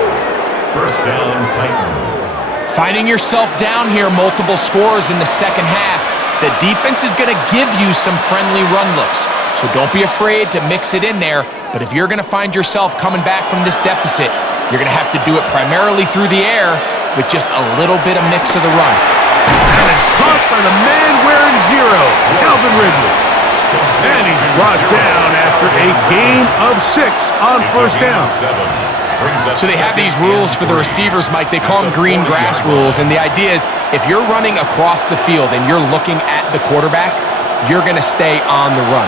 First down, Titans. Finding yourself down here, multiple scores in the second half. The defense is going to give you some friendly run looks, so don't be afraid to mix it in there. But if you're going to find yourself coming back from this deficit, you're going to have to do it primarily through the air with just a little bit of mix of the run. And it's caught by the man wearing 0, Calvin Ridley. And he's brought down after a gain of 6 on first down. So they have these rules for the receivers, Mike. They call them green grass rules. And the idea is if you're running across the field and you're looking at the quarterback, you're going to stay on the run.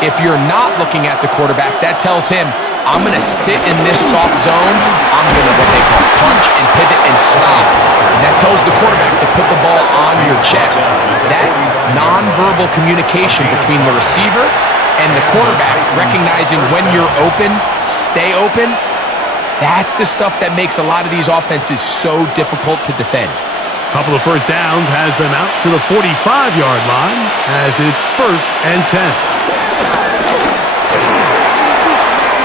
If you're not looking at the quarterback, that tells him, I'm going to sit in this soft zone. I'm going to what they call punch and pivot and stop. And that tells the quarterback to put the ball on your chest. That nonverbal communication between the receiver and the quarterback, recognizing when you're open, stay open, that's the stuff that makes a lot of these offenses so difficult to defend. Couple of first downs has them out to the 45-yard line as it's 1st and 10.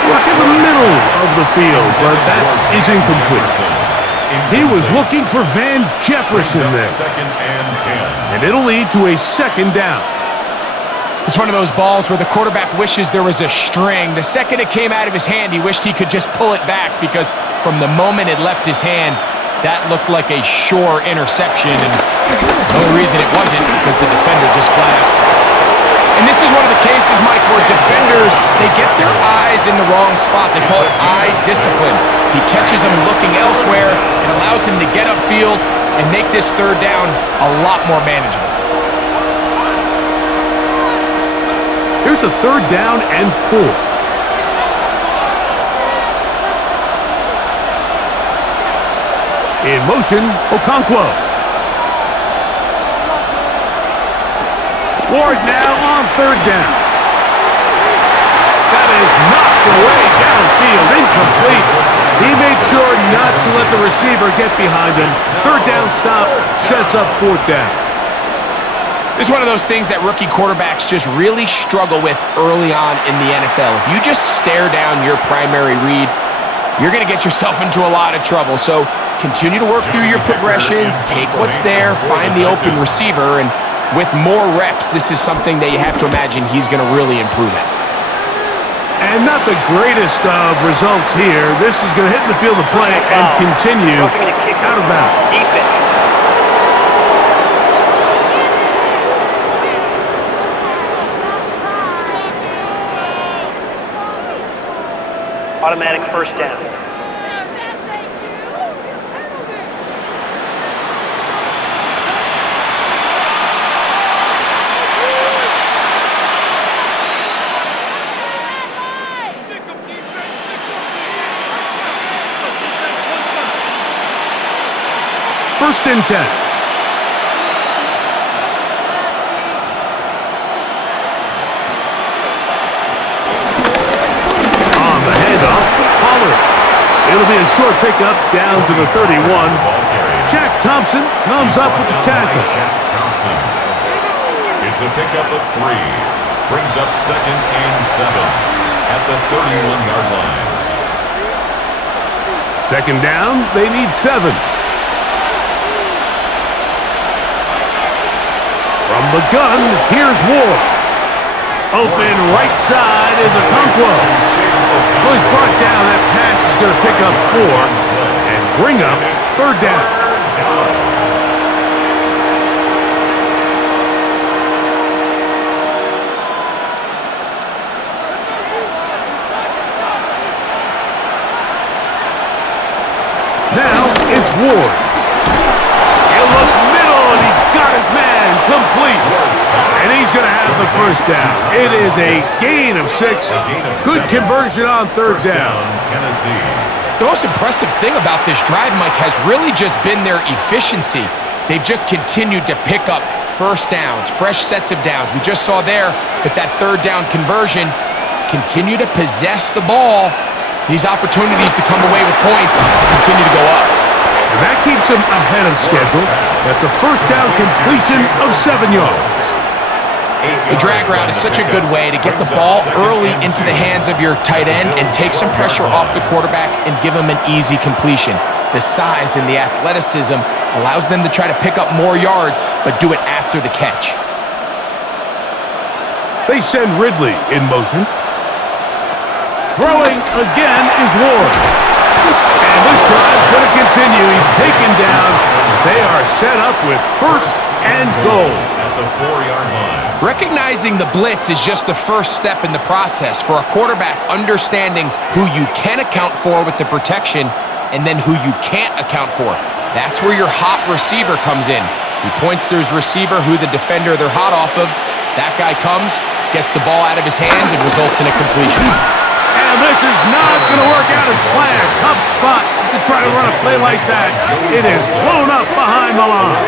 Work in the middle of the field, but that is incomplete. He was looking for Van Jefferson there. And it'll lead to a second down. It's one of those balls where the quarterback wishes there was a string. The second it came out of his hand, he wished he could just pull it back because from the moment it left his hand, that looked like a sure interception. And the only reason it wasn't because the defender just flat out dropped. And this is one of the cases, Mike, where defenders, they get their eyes in the wrong spot. They call it eye discipline. He catches him looking elsewhere. It allows him to get upfield and make this third down a lot more manageable. Here's a 3rd down and 4. In motion, Okonkwo. Ward now on 3rd down. That is knocked away downfield, incomplete. He made sure not to let the receiver get behind him. 3rd down stop sets up 4th down. This is one of those things that rookie quarterbacks just really struggle with early on in the NFL. If you just stare down your primary read, you're going to get yourself into a lot of trouble. So continue to work through your progressions, take what's there, find the open receiver, and with more reps, this is something that you have to imagine he's going to really improve at. And not the greatest of results here. This is going to hit in the field of play and continue out of bounds. Automatic first down. First and 10. On the handoff, Pollard. It'll be a short pickup down to the 31. Shaq Thompson comes up with the tackle. It's a pickup of 3. Brings up 2nd and 7 at the 31-yard line. Second down, they need 7. From the gun, here's Ward. Open right side is Okonkwo. Well, he's brought down. That pass is going to pick up 4 and bring up third down. Now it's Ward. He'll look middle, and he's got his man complete. And he's going to have the first down. It is a gain of 6. Good conversion on third down. Tennessee. The most impressive thing about this drive, Mike, has really just been their efficiency. They've just continued to pick up first downs, fresh sets of downs. We just saw there that third down conversion, continue to possess the ball. These opportunities to come away with points continue to go up. And that keeps him ahead of schedule. That's a first down completion of 7 yards. The drag route is such a good way to get the ball early into the hands of your tight end and take some pressure off the quarterback and give him an easy completion. The size and the athleticism allows them to try to pick up more yards, but do it after the catch. They send Ridley in motion. Throwing again is Ward. And this drive's going to continue. He's taken down. They are set up with first and goal. At the 4-yard line. Recognizing the blitz is just the first step in the process for a quarterback understanding who you can account for with the protection and then who you can't account for. That's where your hot receiver comes in. He points to his receiver who the defender they're hot off of. That guy comes, gets the ball out of his hands, and results in a completion. And this is not going to work out as planned. Tough spot to try to run a play like that. It is blown up behind the line.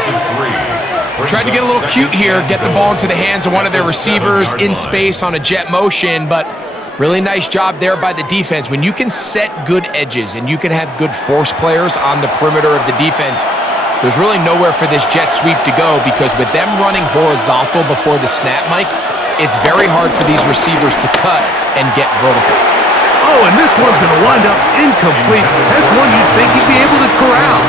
Tried to get a little cute here, get the ball into the hands of one of their receivers in space on a jet motion, but really nice job there by the defense. When you can set good edges and you can have good force players on the perimeter of the defense, there's really nowhere for this jet sweep to go because with them running horizontal before the snap, Mike, it's very hard for these receivers to cut and get vertical. Oh, and this one's going to wind up incomplete. That's one you'd think he'd be able to corral.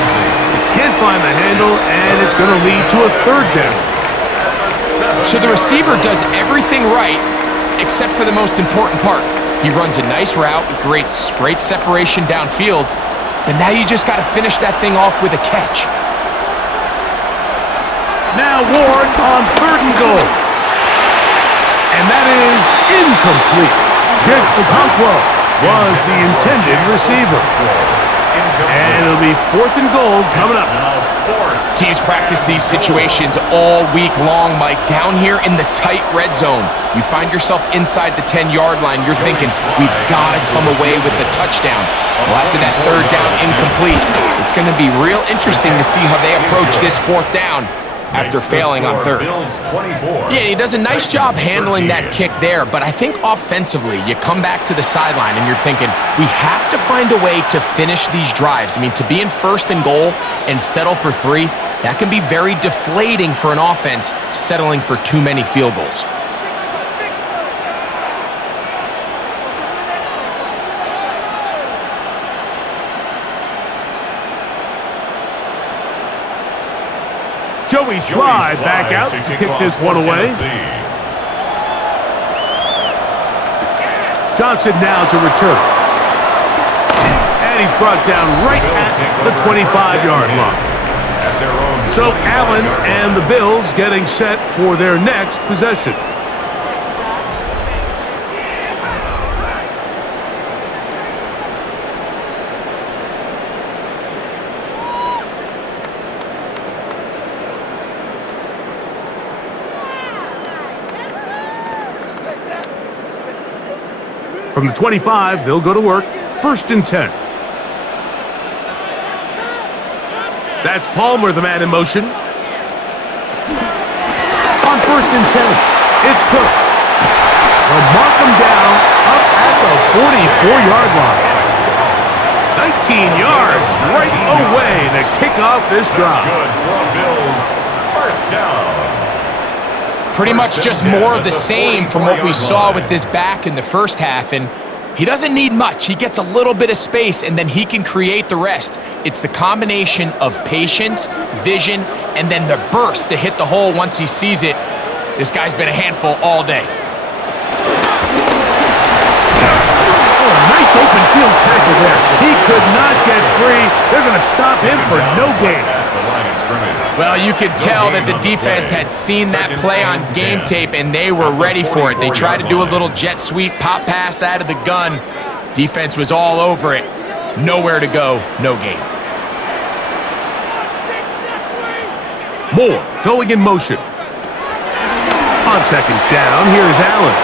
Can't find the handle, and it's going to lead to a third down. So the receiver does everything right except for the most important part. He runs a nice route, great separation downfield, but now you just got to finish that thing off with a catch. Now Ward on third and goal. And that is incomplete. Jake Okonkwo was the intended receiver. And it'll be fourth and goal coming up. Teams practice these situations all week long, Mike. Down here in the tight red zone, you find yourself inside the 10-yard line. You're thinking, we've got to come away with the touchdown. Well, after that third down incomplete, it's going to be real interesting to see how they approach this fourth down after failing on third. Yeah, he does a nice job handling that kick there, but I think offensively, you come back to the sideline and you're thinking, we have to find a way to finish these drives. I mean, to be in first and goal and settle for 3, that can be very deflating for an offense settling for too many field goals. Joey Slide back out to kick this one away. Johnson now to return. And he's brought down right at the 25-yard line. So Allen and the Bills getting set for their next possession. From the 25, they'll go to work. 1st and 10. That's Palmer, the man in motion. On 1st and 10, it's Cook. They'll mark him down up at the 44-yard line. 19 yards right away to kick off this drive. Good for Bills. 1st down. Pretty much just more of the same from what we saw with this back in the first half, and he doesn't need much. He gets a little bit of space, and then he can create the rest. It's the combination of patience, vision, and then the burst to hit the hole once he sees it. This guy's been a handful all day. Oh, a nice open field tackle there. He could not get free. They're going to stop him for no gain. Well, you could tell that the defense had seen that play on game tape, and they were ready for it. They tried to do a little jet sweep pop pass out of the gun. Defense was all over it. Nowhere to go, no gain. Moore going in motion. On 2nd down, here's Allen.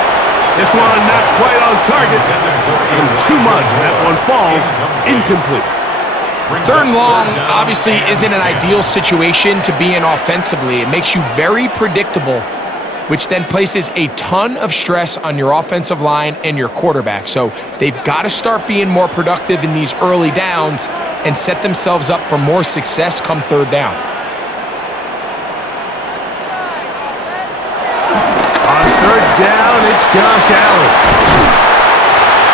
This one not quite on target. And too much. That one falls incomplete. 3rd and long obviously isn't an ideal situation to be in offensively. It makes you very predictable, which then places a ton of stress on your offensive line and your quarterback. So they've got to start being more productive in these early downs and set themselves up for more success come 3rd down. On 3rd down, it's Josh Allen.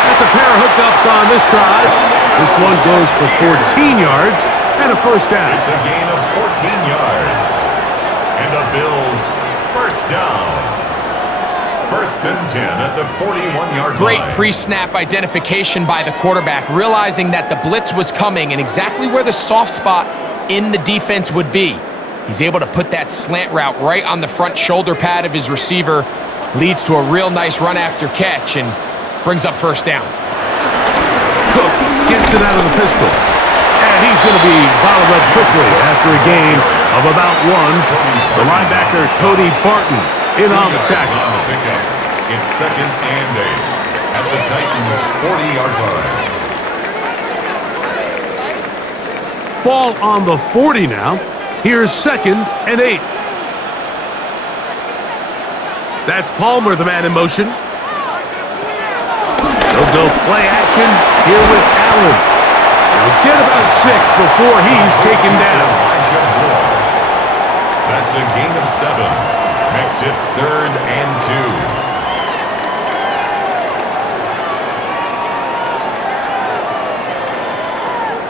That's a pair of hookups on this drive. This one goes for 14 yards and a 1st down. It's a gain of 14 yards. And the Bills 1st down. 1st and 10 at the 41-yard line. Great pre-snap identification by the quarterback, realizing that the blitz was coming and exactly where the soft spot in the defense would be. He's able to put that slant route right on the front shoulder pad of his receiver, leads to a real nice run after catch, and brings up 1st down. Cook gets it out of the pistol. And he's going to be bottled up quickly after a gain of about 1. The linebacker, Cody Barton, in on the tackle. It's 2nd and 8 at the Titans' 40-yard line. Ball on the 40 now. Here's 2nd and 8. That's Palmer, the man in motion. They'll go play action here with Allen. They'll get about 6 before he's taken down. That's a gain of 7. Makes it 3rd and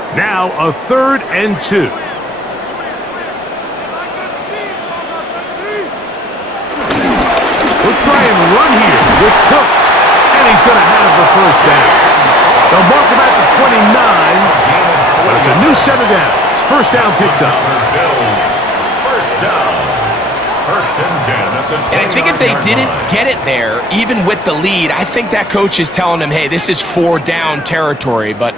2. Now a 3rd and 2. We'll try and run here with Cook. And he's going to have the 1st down. They'll mark him at the 29. But it's a new set of downs. 1st down picked up. Bills 1st down. 1st and 10 at the 20-yard line. And I think if they didn't get it there, even with the lead, I think that coach is telling them, hey, this is 4 down territory. But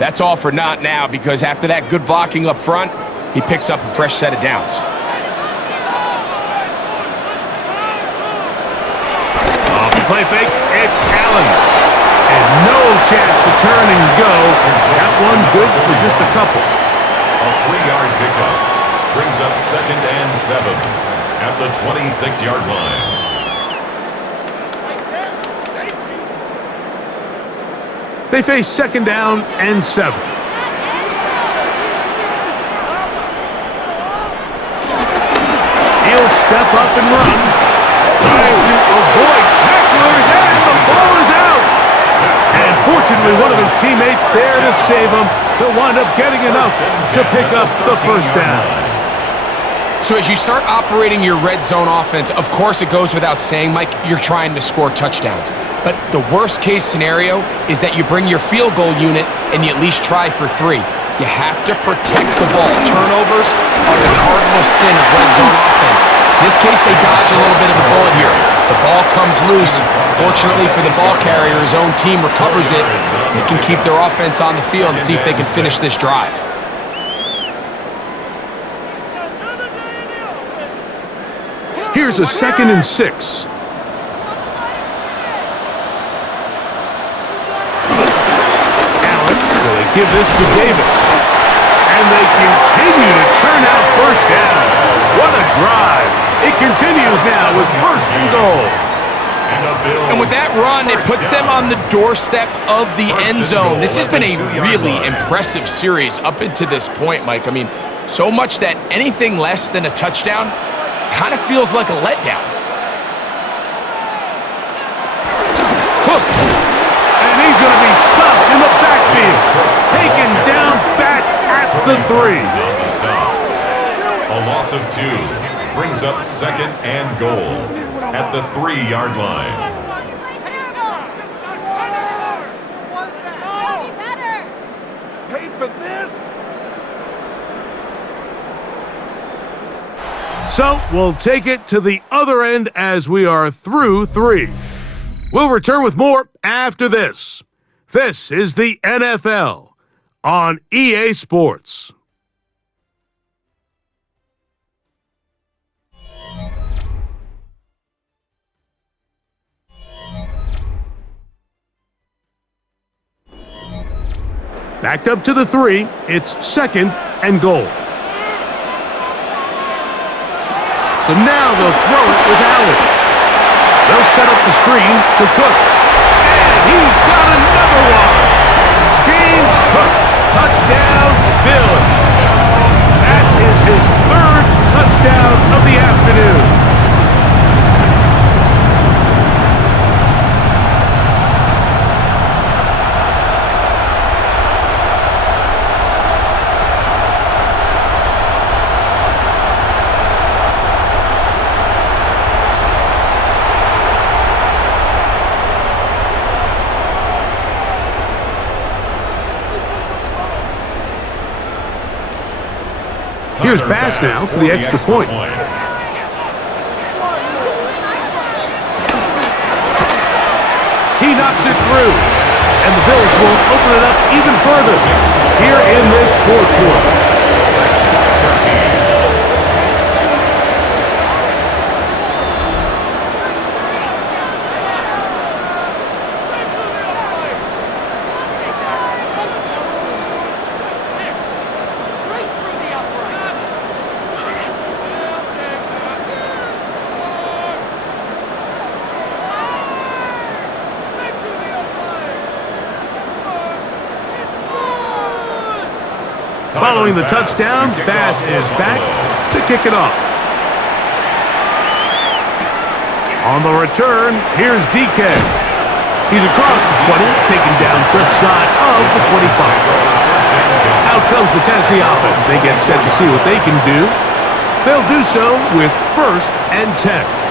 that's all for naught now, because after that good blocking up front, he picks up a fresh set of downs. Play fake, it's Allen. And no chance to turn and go. That one good for just a couple. A 3-yard pickup brings up 2nd and 7 at the 26-yard line. They face 2nd down and 7. He'll step up and run. Trying to avoid tacklers, and the ball is out. And fortunately, one of his teammates there to save him. He'll wind up getting enough to pick up the 1st down. So as you start operating your red zone offense, of course it goes without saying, Mike, you're trying to score touchdowns. But the worst case scenario is that you bring your field goal unit and you at least try for 3. You have to protect the ball. Turnovers are the cardinal sin of red zone offense. In this case, they dodge a little bit of the bullet here. The ball comes loose. Fortunately for the ball carrier, his own team recovers it. They can keep their offense on the field and see if they can finish this drive. Here's a 2nd and 6. Allen will give this to Davis. And they continue to churn out first down. What a drive. It continues now with 1st and goal. And with that run, it puts them on the doorstep of the end zone. This has been a really impressive series up until this point, Mike. I mean, so much that anything less than a touchdown kind of feels like a letdown. Cook. And he's going to be stopped in the backfield. Taken down back at the 3. A loss of 2 brings up 2nd and goal at the 3-yard line. Paid for this? So we'll take it to the other end as we are through 3. We'll return with more after this. This is the NFL on EA Sports. Backed up to the 3, it's 2nd and goal. So now they'll throw it with Allen. They'll set up the screen to Cook. And he's got another one. James Cook, touchdown, Bills. That is his 3rd touchdown of the afternoon. Here's Bass now for the extra point. He knocks it through, and the Bills will open it up even further here in this 4th quarter. Following the touchdown, Bass is back to kick it off. On the return, here's DK. He's across the 20, taken down just shy of the 25. Out comes the Tennessee offense. They get set to see what they can do. They'll do so with 1st and 10.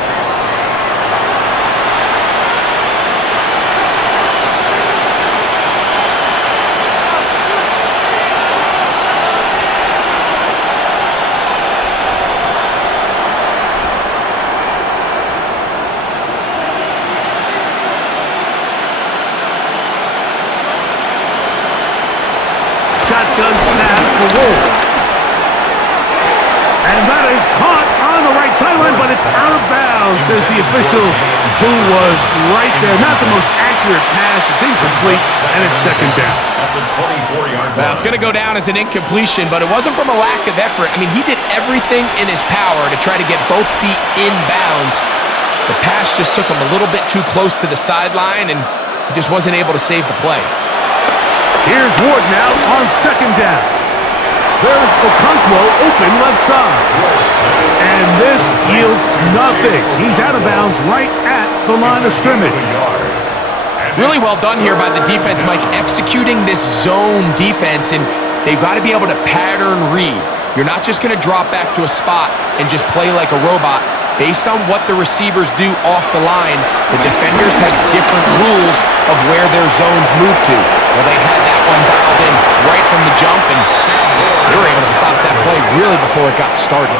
Shotgun snap for Wolf. And that is caught on the right sideline, but it's out of bounds, says the official, who was right there. Not the most accurate pass. It's incomplete, and it's 2nd down. Well, it's going to go down as an incompletion, but it wasn't from a lack of effort. I mean, he did everything in his power to try to get both feet in bounds. The pass just took him a little bit too close to the sideline, and he just wasn't able to save the play. Here's Ward now on 2nd down. There's Okonkwo open left side. And this yields nothing. He's out of bounds right at the line of scrimmage. Really well done here by the defense, Mike, executing this zone defense, and they've got to be able to pattern read. You're not just going to drop back to a spot and just play like a robot. based on what the receivers do off the line, the defenders have different rules of where their zones move to. Well, they had that one dialed in right from the jump, and they were able to stop that play really before it got started.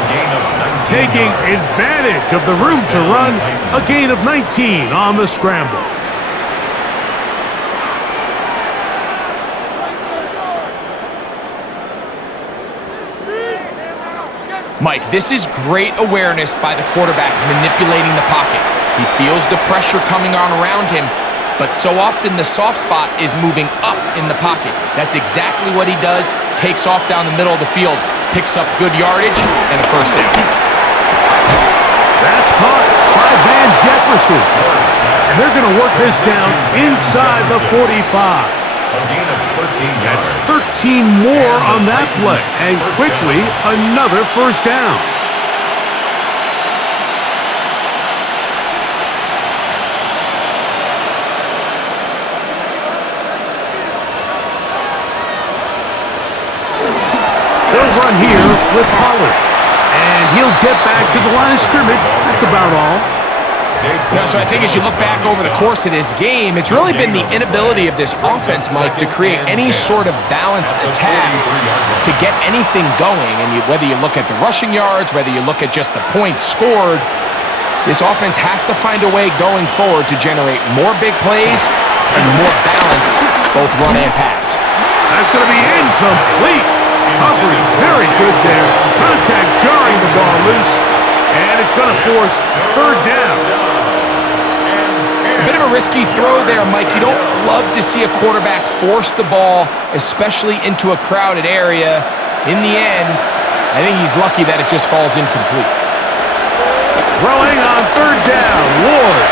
Taking advantage of the room to run, a gain of 19 on the scramble. Mike, this is great awareness by the quarterback manipulating the pocket. He feels the pressure coming on around him, but so often the soft spot is moving up in the pocket. That's exactly what he does, takes off down the middle of the field, picks up good yardage, and a first down. That's caught by Van Jefferson. And they're going to work this down inside the 45. A gain of 13 That's yards. 13 more on that play. And quickly, another first down. They'll run here with Pollard. And he'll get back to the line of scrimmage. That's about all. So I think as you look back over the course of this game, it's really been the inability of this offense, Mike, to create any sort of balanced attack to get anything going. And whether you look at the rushing yards, whether you look at just the points scored, this offense has to find a way going forward to generate more big plays and more balance, both run and pass. That's going to be incomplete. Coverage very good there. Contact jarring the ball loose. And it's going to force third down. A bit of a risky throw there, Mike. You don't love to see a quarterback force the ball, especially into a crowded area. In the end, I think he's lucky that it just falls incomplete. Throwing on third down, Ward.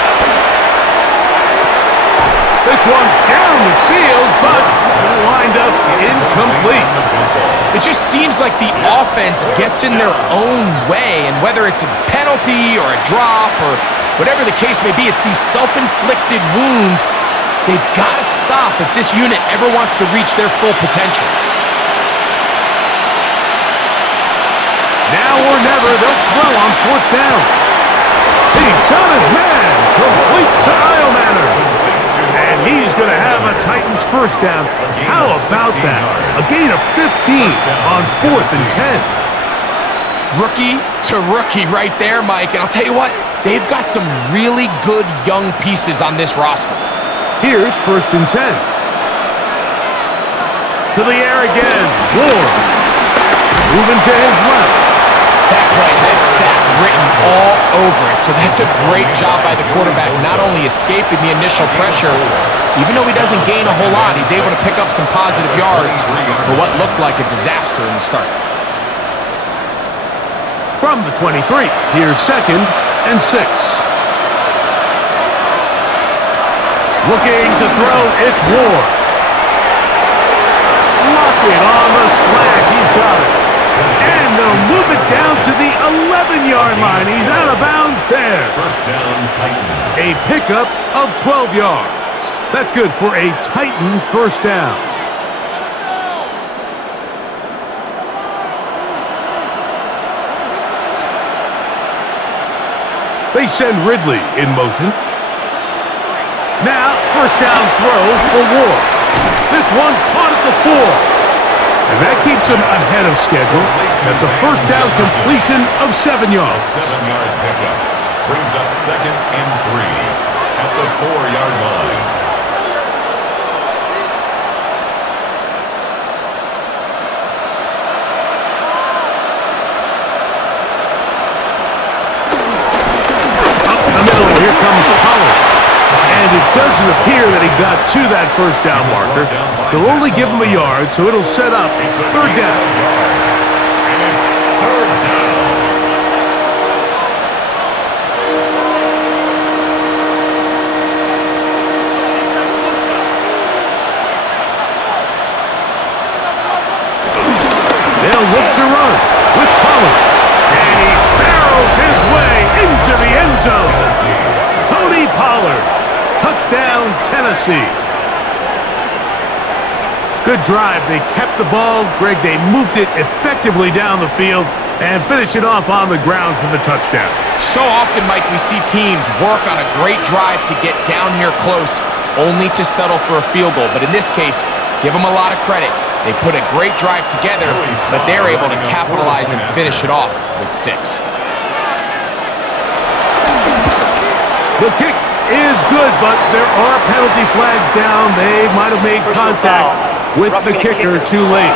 This one down the field, but it'll wind up incomplete. It just seems like the offense gets in their own way, and whether it's a penalty or a drop or whatever the case may be, it's these self-inflicted wounds. They've got to stop if this unit ever wants to reach their full potential. Now or never, they'll throw on fourth down. He's got his man, complete to All-Madden. And he's going to have a Titans first down. How about that? A gain of 15 on 4th and 10. Rookie to rookie right there, Mike. And I'll tell you what, they've got some really good young pieces on this roster. Here's 1st and 10. To the air again. Ward. Moving to his left. That play had sack written all over it. So that's a great job by the quarterback, not only escaping the initial pressure, even though he doesn't gain a whole lot, he's able to pick up some positive yards for what looked like a disaster in the start. From the 23, here's 2nd and 6. Looking to throw, it's Ward. Lock it on the slant, he's got it. And they'll move it down to the 11-yard line. He's out of bounds there. First down, Titans. A pickup of 12 yards. That's good for a Titan first down. They send Ridley in motion. Now, first down throw for Ward. This one caught at the 4. And that keeps him ahead of schedule. That's a first down completion of 7 yards. 7-yard pickup brings up 2nd and 3 at the 4-yard line. Up in the middle, here comes Pollard. And it doesn't appear that he got to that first down marker. They'll only give him a yard, so it'll set up third down. And it's third down. They'll look to run with Pollard. And he barrels his way into the end zone. Tony Pollard. Touchdown, Tennessee. Good drive. They kept the ball. Greg, they moved it effectively down the field, and finish it off on the ground for the touchdown. So often, Mike, we see teams work on a great drive to get down here close, only to settle for a field goal. But in this case, give them a lot of credit. They put a great drive together, but they're able to capitalize and finish it off with 6. The kick is good, but there are penalty flags down. They might have made contact with the kicker too late.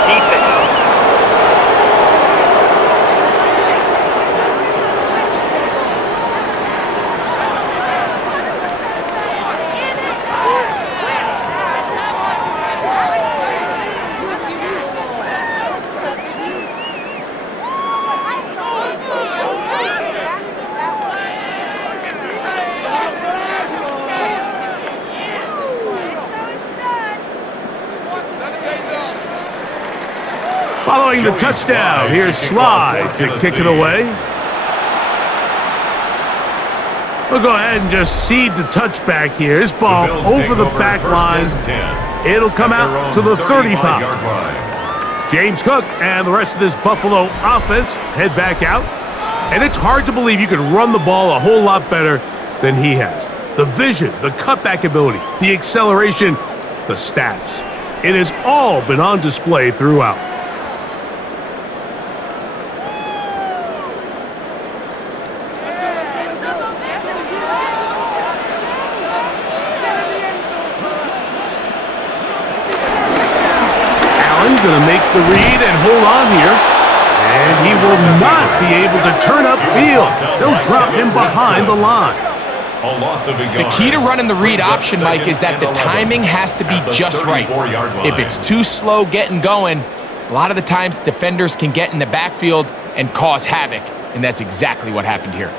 Following the touchdown, here's Slide to kick it away. We'll go ahead and just cede the touchback here. This ball over the back line. It'll come out to the 35. James Cook and the rest of this Buffalo offense head back out. And it's hard to believe you could run the ball a whole lot better than he has. The vision, the cutback ability, the acceleration, the stats. It has all been on display throughout. Going to make the read and hold on here. And he will not be able to turn upfield. They'll drop him behind the line. The key to running the read option, Mike, is that the timing has to be just right. If it's too slow getting going, a lot of the times defenders can get in the backfield and cause havoc, and that's exactly what happened here.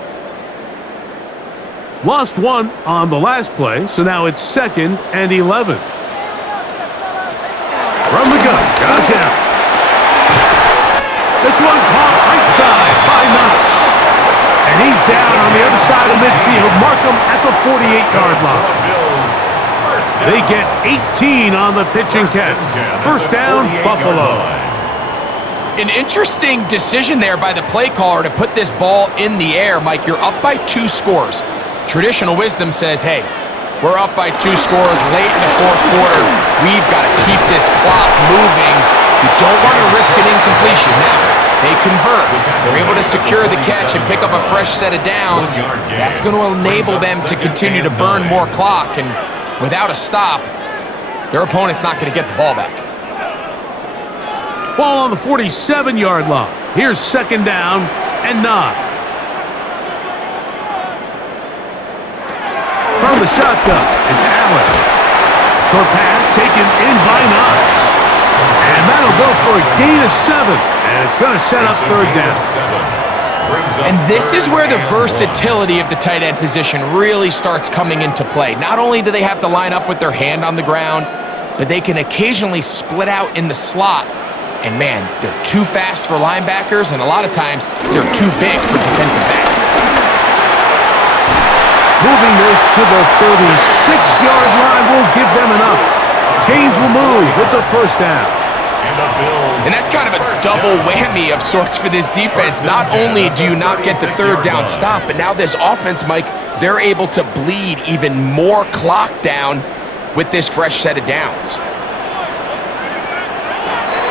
Lost one on the last play, so now it's 2nd and 11. From the gun, gosh out. This one caught right side by Knox. And he's down on the other side of midfield. Mark him at the 48-yard line. They get 18 on the pitch and catch. First down, Buffalo. An interesting decision there by the play caller to put this ball in the air. Mike, you're up by 2 scores. Traditional wisdom says, hey, we're up by 2 scores late in the 4th quarter. We've got to keep this clock moving. You don't want to risk an incompletion. Now, they convert. They're able to secure the catch and pick up a fresh set of downs. That's going to enable them to continue to burn more clock. And without a stop, their opponent's not going to get the ball back. Ball on the 47-yard line. Here's 2nd down and 9. From the shotgun, it's Allen. Short pass taken in by Knox. And that'll go for a gain of 7. And it's going to set up 3rd down. And this is where the versatility of the tight end position really starts coming into play. Not only do they have to line up with their hand on the ground, but they can occasionally split out in the slot. And man, they're too fast for linebackers, and a lot of times they're too big for defensive backs. Moving this to the 36-yard line will give them enough. Chains will move. It's a first down. And that's kind of a double whammy of sorts for this defense. Not only do you not get the 3rd down stop, but now this offense, Mike, they're able to bleed even more clock down with this fresh set of downs.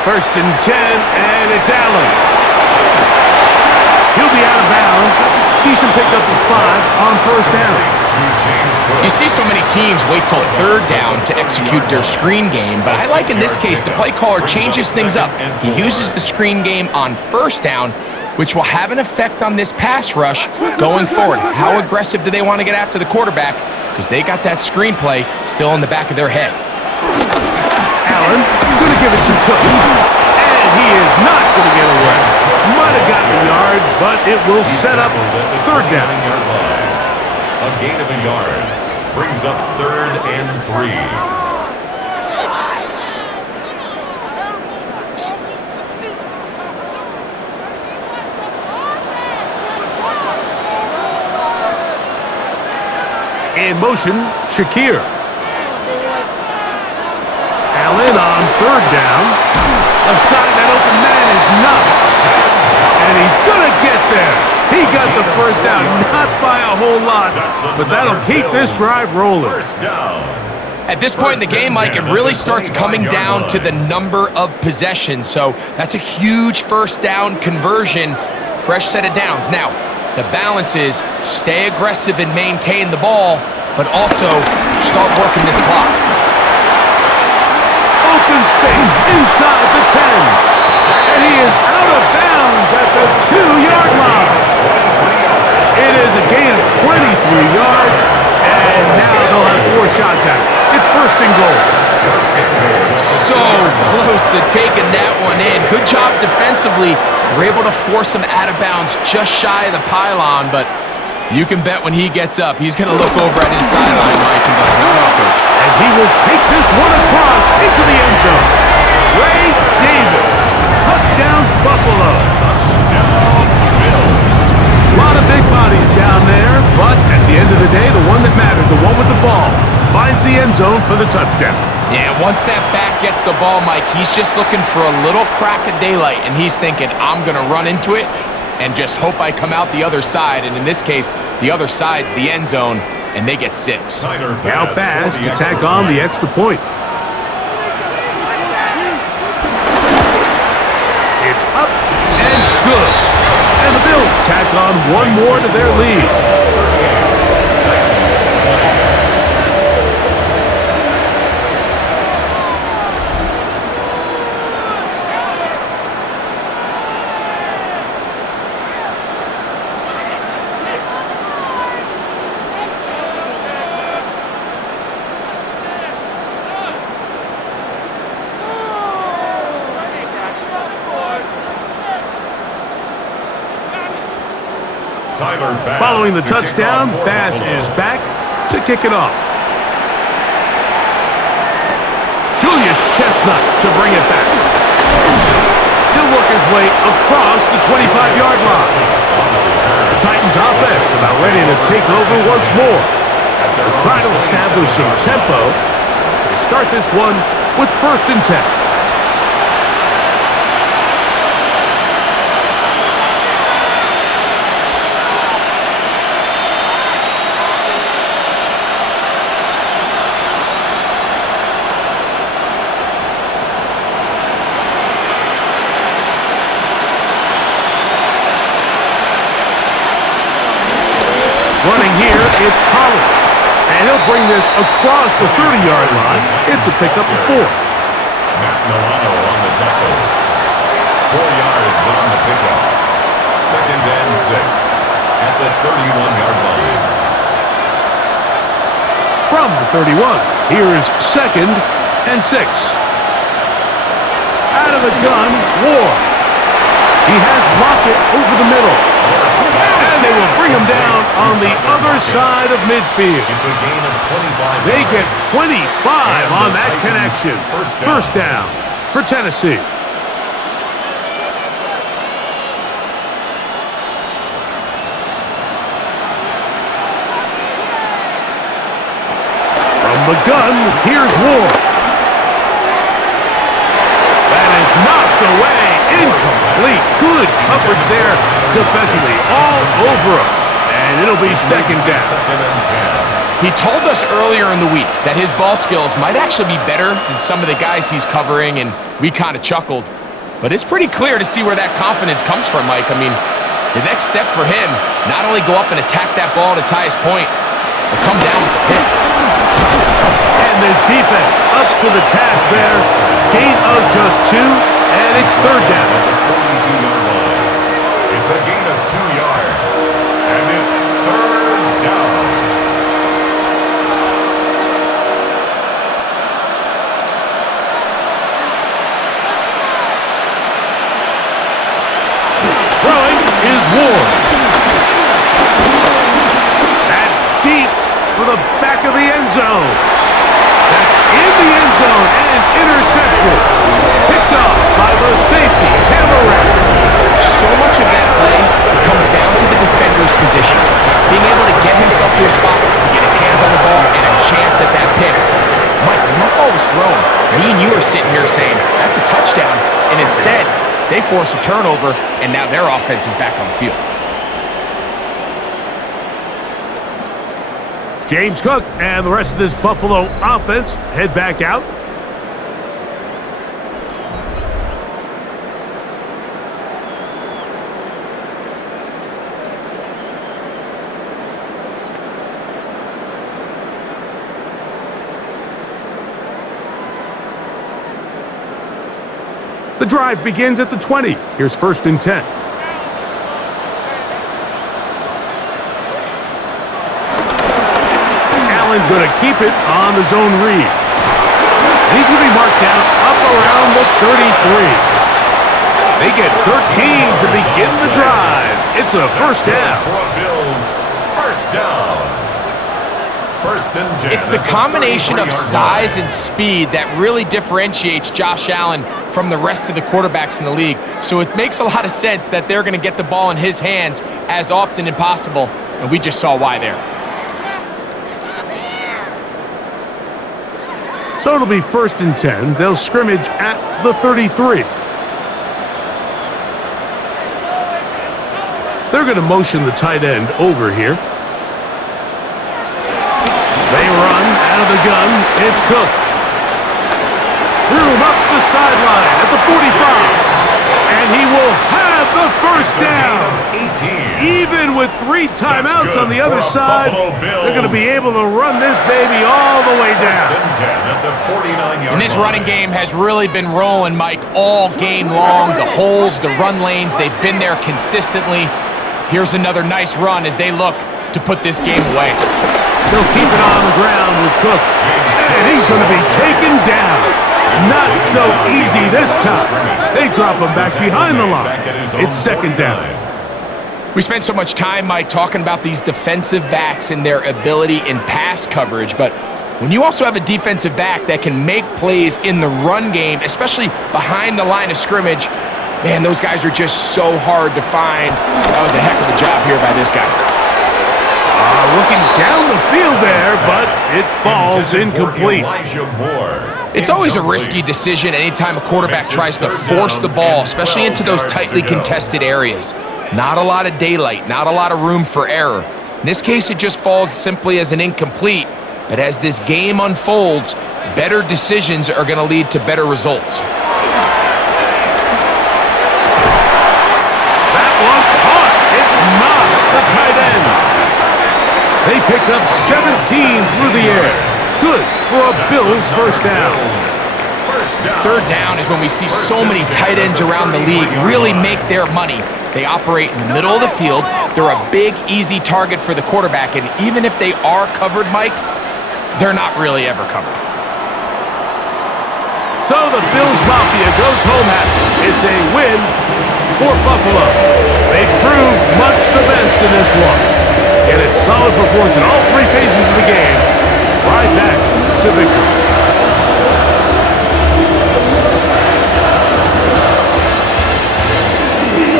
1st and 10, and it's Allen. He'll be out of bounds. That's a decent pickup of 5 on 1st down. You see so many teams wait till 3rd down to execute their screen game, but I like in this case the play caller changes things up. He uses the screen game on 1st down, which will have an effect on this pass rush going forward. How aggressive do they want to get after the quarterback? Because they got that screenplay still in the back of their head. Allen, going to give it to Cook. And he is not going to get away. Might have gotten a yard, but it will set up 3rd down. A gain of a yard brings up 3rd and 3. In motion, Shakir. Allen on 3rd down. Left side of that open man is Knox. And he's going to get there. He got the first down, not by a whole lot, but that'll keep this drive rolling. First down. At this point in the game, Mike, it really starts coming down to the number of possessions. So that's a huge first down conversion, fresh set of downs. Now, the balance is stay aggressive and maintain the ball, but also start working this clock. Open space inside the 10. And he is out of bounds at the 2-yard line. It is a gain of 23 yards, and now they'll have 4 shots at it. It's first and goal. So close to taking that one in. Good job defensively. We're able to force him out of bounds just shy of the pylon, but you can bet when he gets up, he's going to look over at his sideline, Mike, and go, no, coach. And he will take this one across into the end zone. Ray Davis. Touchdown, Buffalo. Touchdown, Bills. A lot of big bodies down there, but at the end of the day, the one that mattered, the one with the ball, finds the end zone for the touchdown. Yeah, once that back gets the ball, Mike, he's just looking for a little crack of daylight, and he's thinking, I'm going to run into it and just hope I come out the other side. And in this case, the other side's the end zone, and they get 6. Now pass to tack on the extra point. It's up and good. And the Bills tack on one more to their lead. Following the touchdown, Bass is back to kick it off. Julius Chestnut to bring it back. He'll work his way across the 25-yard line. The Titans offense about ready to take over once more. They're trying to establish some tempo as they start this one with first and 10. Running here, it's Pollard. And he'll bring this across the 30-yard line. It's a pickup of 4. Matt Milano on the tackle. 4 yards on the pickup. Second and 6 at the 31-yard line. From the 31, here's second and 6. Out of the gun, Ward. He has Lockett over the middle. And they will bring him down on the other side of midfield. It's a gain of 25. They get 25 on that connection. First down for Tennessee. From the gun, here's Ward. That is knocked away. Incomplete. Good coverage there defensively. All over him. And it'll be second down. He told us earlier in the week that his ball skills might actually be better than some of the guys he's covering, and we kind of chuckled. But it's pretty clear to see where that confidence comes from, Mike. I mean, the next step for him, not only go up and attack that ball to tie his point, but come down with the pick. And this defense up to the task there. Gain of just 2, and it's third down. At the 42-yard line. It's a gain of 2 yards, and it's third down. Throwing is Ward. That's deep for the back of the end zone. That's in the end zone and intercepted. Picked off by the safety, Tamaret. So much of that play comes down to the defender's position. Being able to get himself to a spot, to get his hands on the ball, and a chance at that pick. Mike, when that ball was thrown, me and you are sitting here saying, that's a touchdown. And instead, They force a turnover, and now their offense is back on the field. James Cook and the rest of this Buffalo offense head back out. The drive begins at the 20. Here's 1st and 10. Allen going to keep it on the zone read. And he's going to be marked down up around the 33. They get 13 to begin the drive. It's a 1st down. Bills, 1st down. 1st and 10. It's the combination of size and speed that really differentiates Josh Allen from the rest of the quarterbacks in the league. So it makes a lot of sense that they're going to get the ball in his hands as often as possible, and we just saw why there. So it'll be 1st and 10. They'll scrimmage at the 33. They're going to motion the tight end over here. They run out of the gun. It's Cook. Room up the sideline at the 45. And he will have the 1st down. 18. Even with 3 timeouts on the other side, they're going to be able to run this baby all the way down. 1st and 10 at the 49-yard And this running game has really been rolling, Mike, all game long. The holes, the run lanes, they've been there consistently. Here's another nice run as they look to put this game away. They'll keep it on the ground with Cook. And he's going to be taken down. Not so easy this time. They drop him back behind the line. It's 2nd down. We spent so much time, Mike, talking about these defensive backs and their ability in pass coverage, but when you also have a defensive back that can make plays in the run game, especially behind the line of scrimmage, man, those guys are just so hard to find. That was a heck of a job here by this guy. Looking down the field there, but it falls incomplete. It's always a risky decision anytime a quarterback tries to force the ball, especially into those tightly contested areas. Not a lot of daylight, not a lot of room for error. In this case, it just falls simply as an incomplete. But as this game unfolds, better decisions are going to lead to better results. That one caught. It's Knox, the tight end. They picked up 17 through the air. Good for a Bills 1st down. 3rd down is when we see so many tight ends around the league really make their money. They operate in the middle of the field. They're a big, easy target for the quarterback, and even if they are covered, Mike, they're not really ever covered. So the Bills Mafia goes home happy. It's a win for Buffalo. They proved much the best in this one. And a solid performance in all 3 phases of the game. Ride that to victory.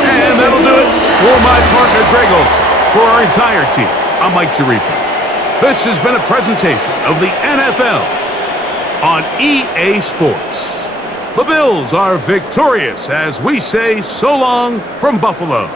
And that'll do it for my partner, Greg Olson. For our entire team, I'm Mike Tirico. This has been a presentation of the NFL on EA Sports. The Bills are victorious as we say so long from Buffalo.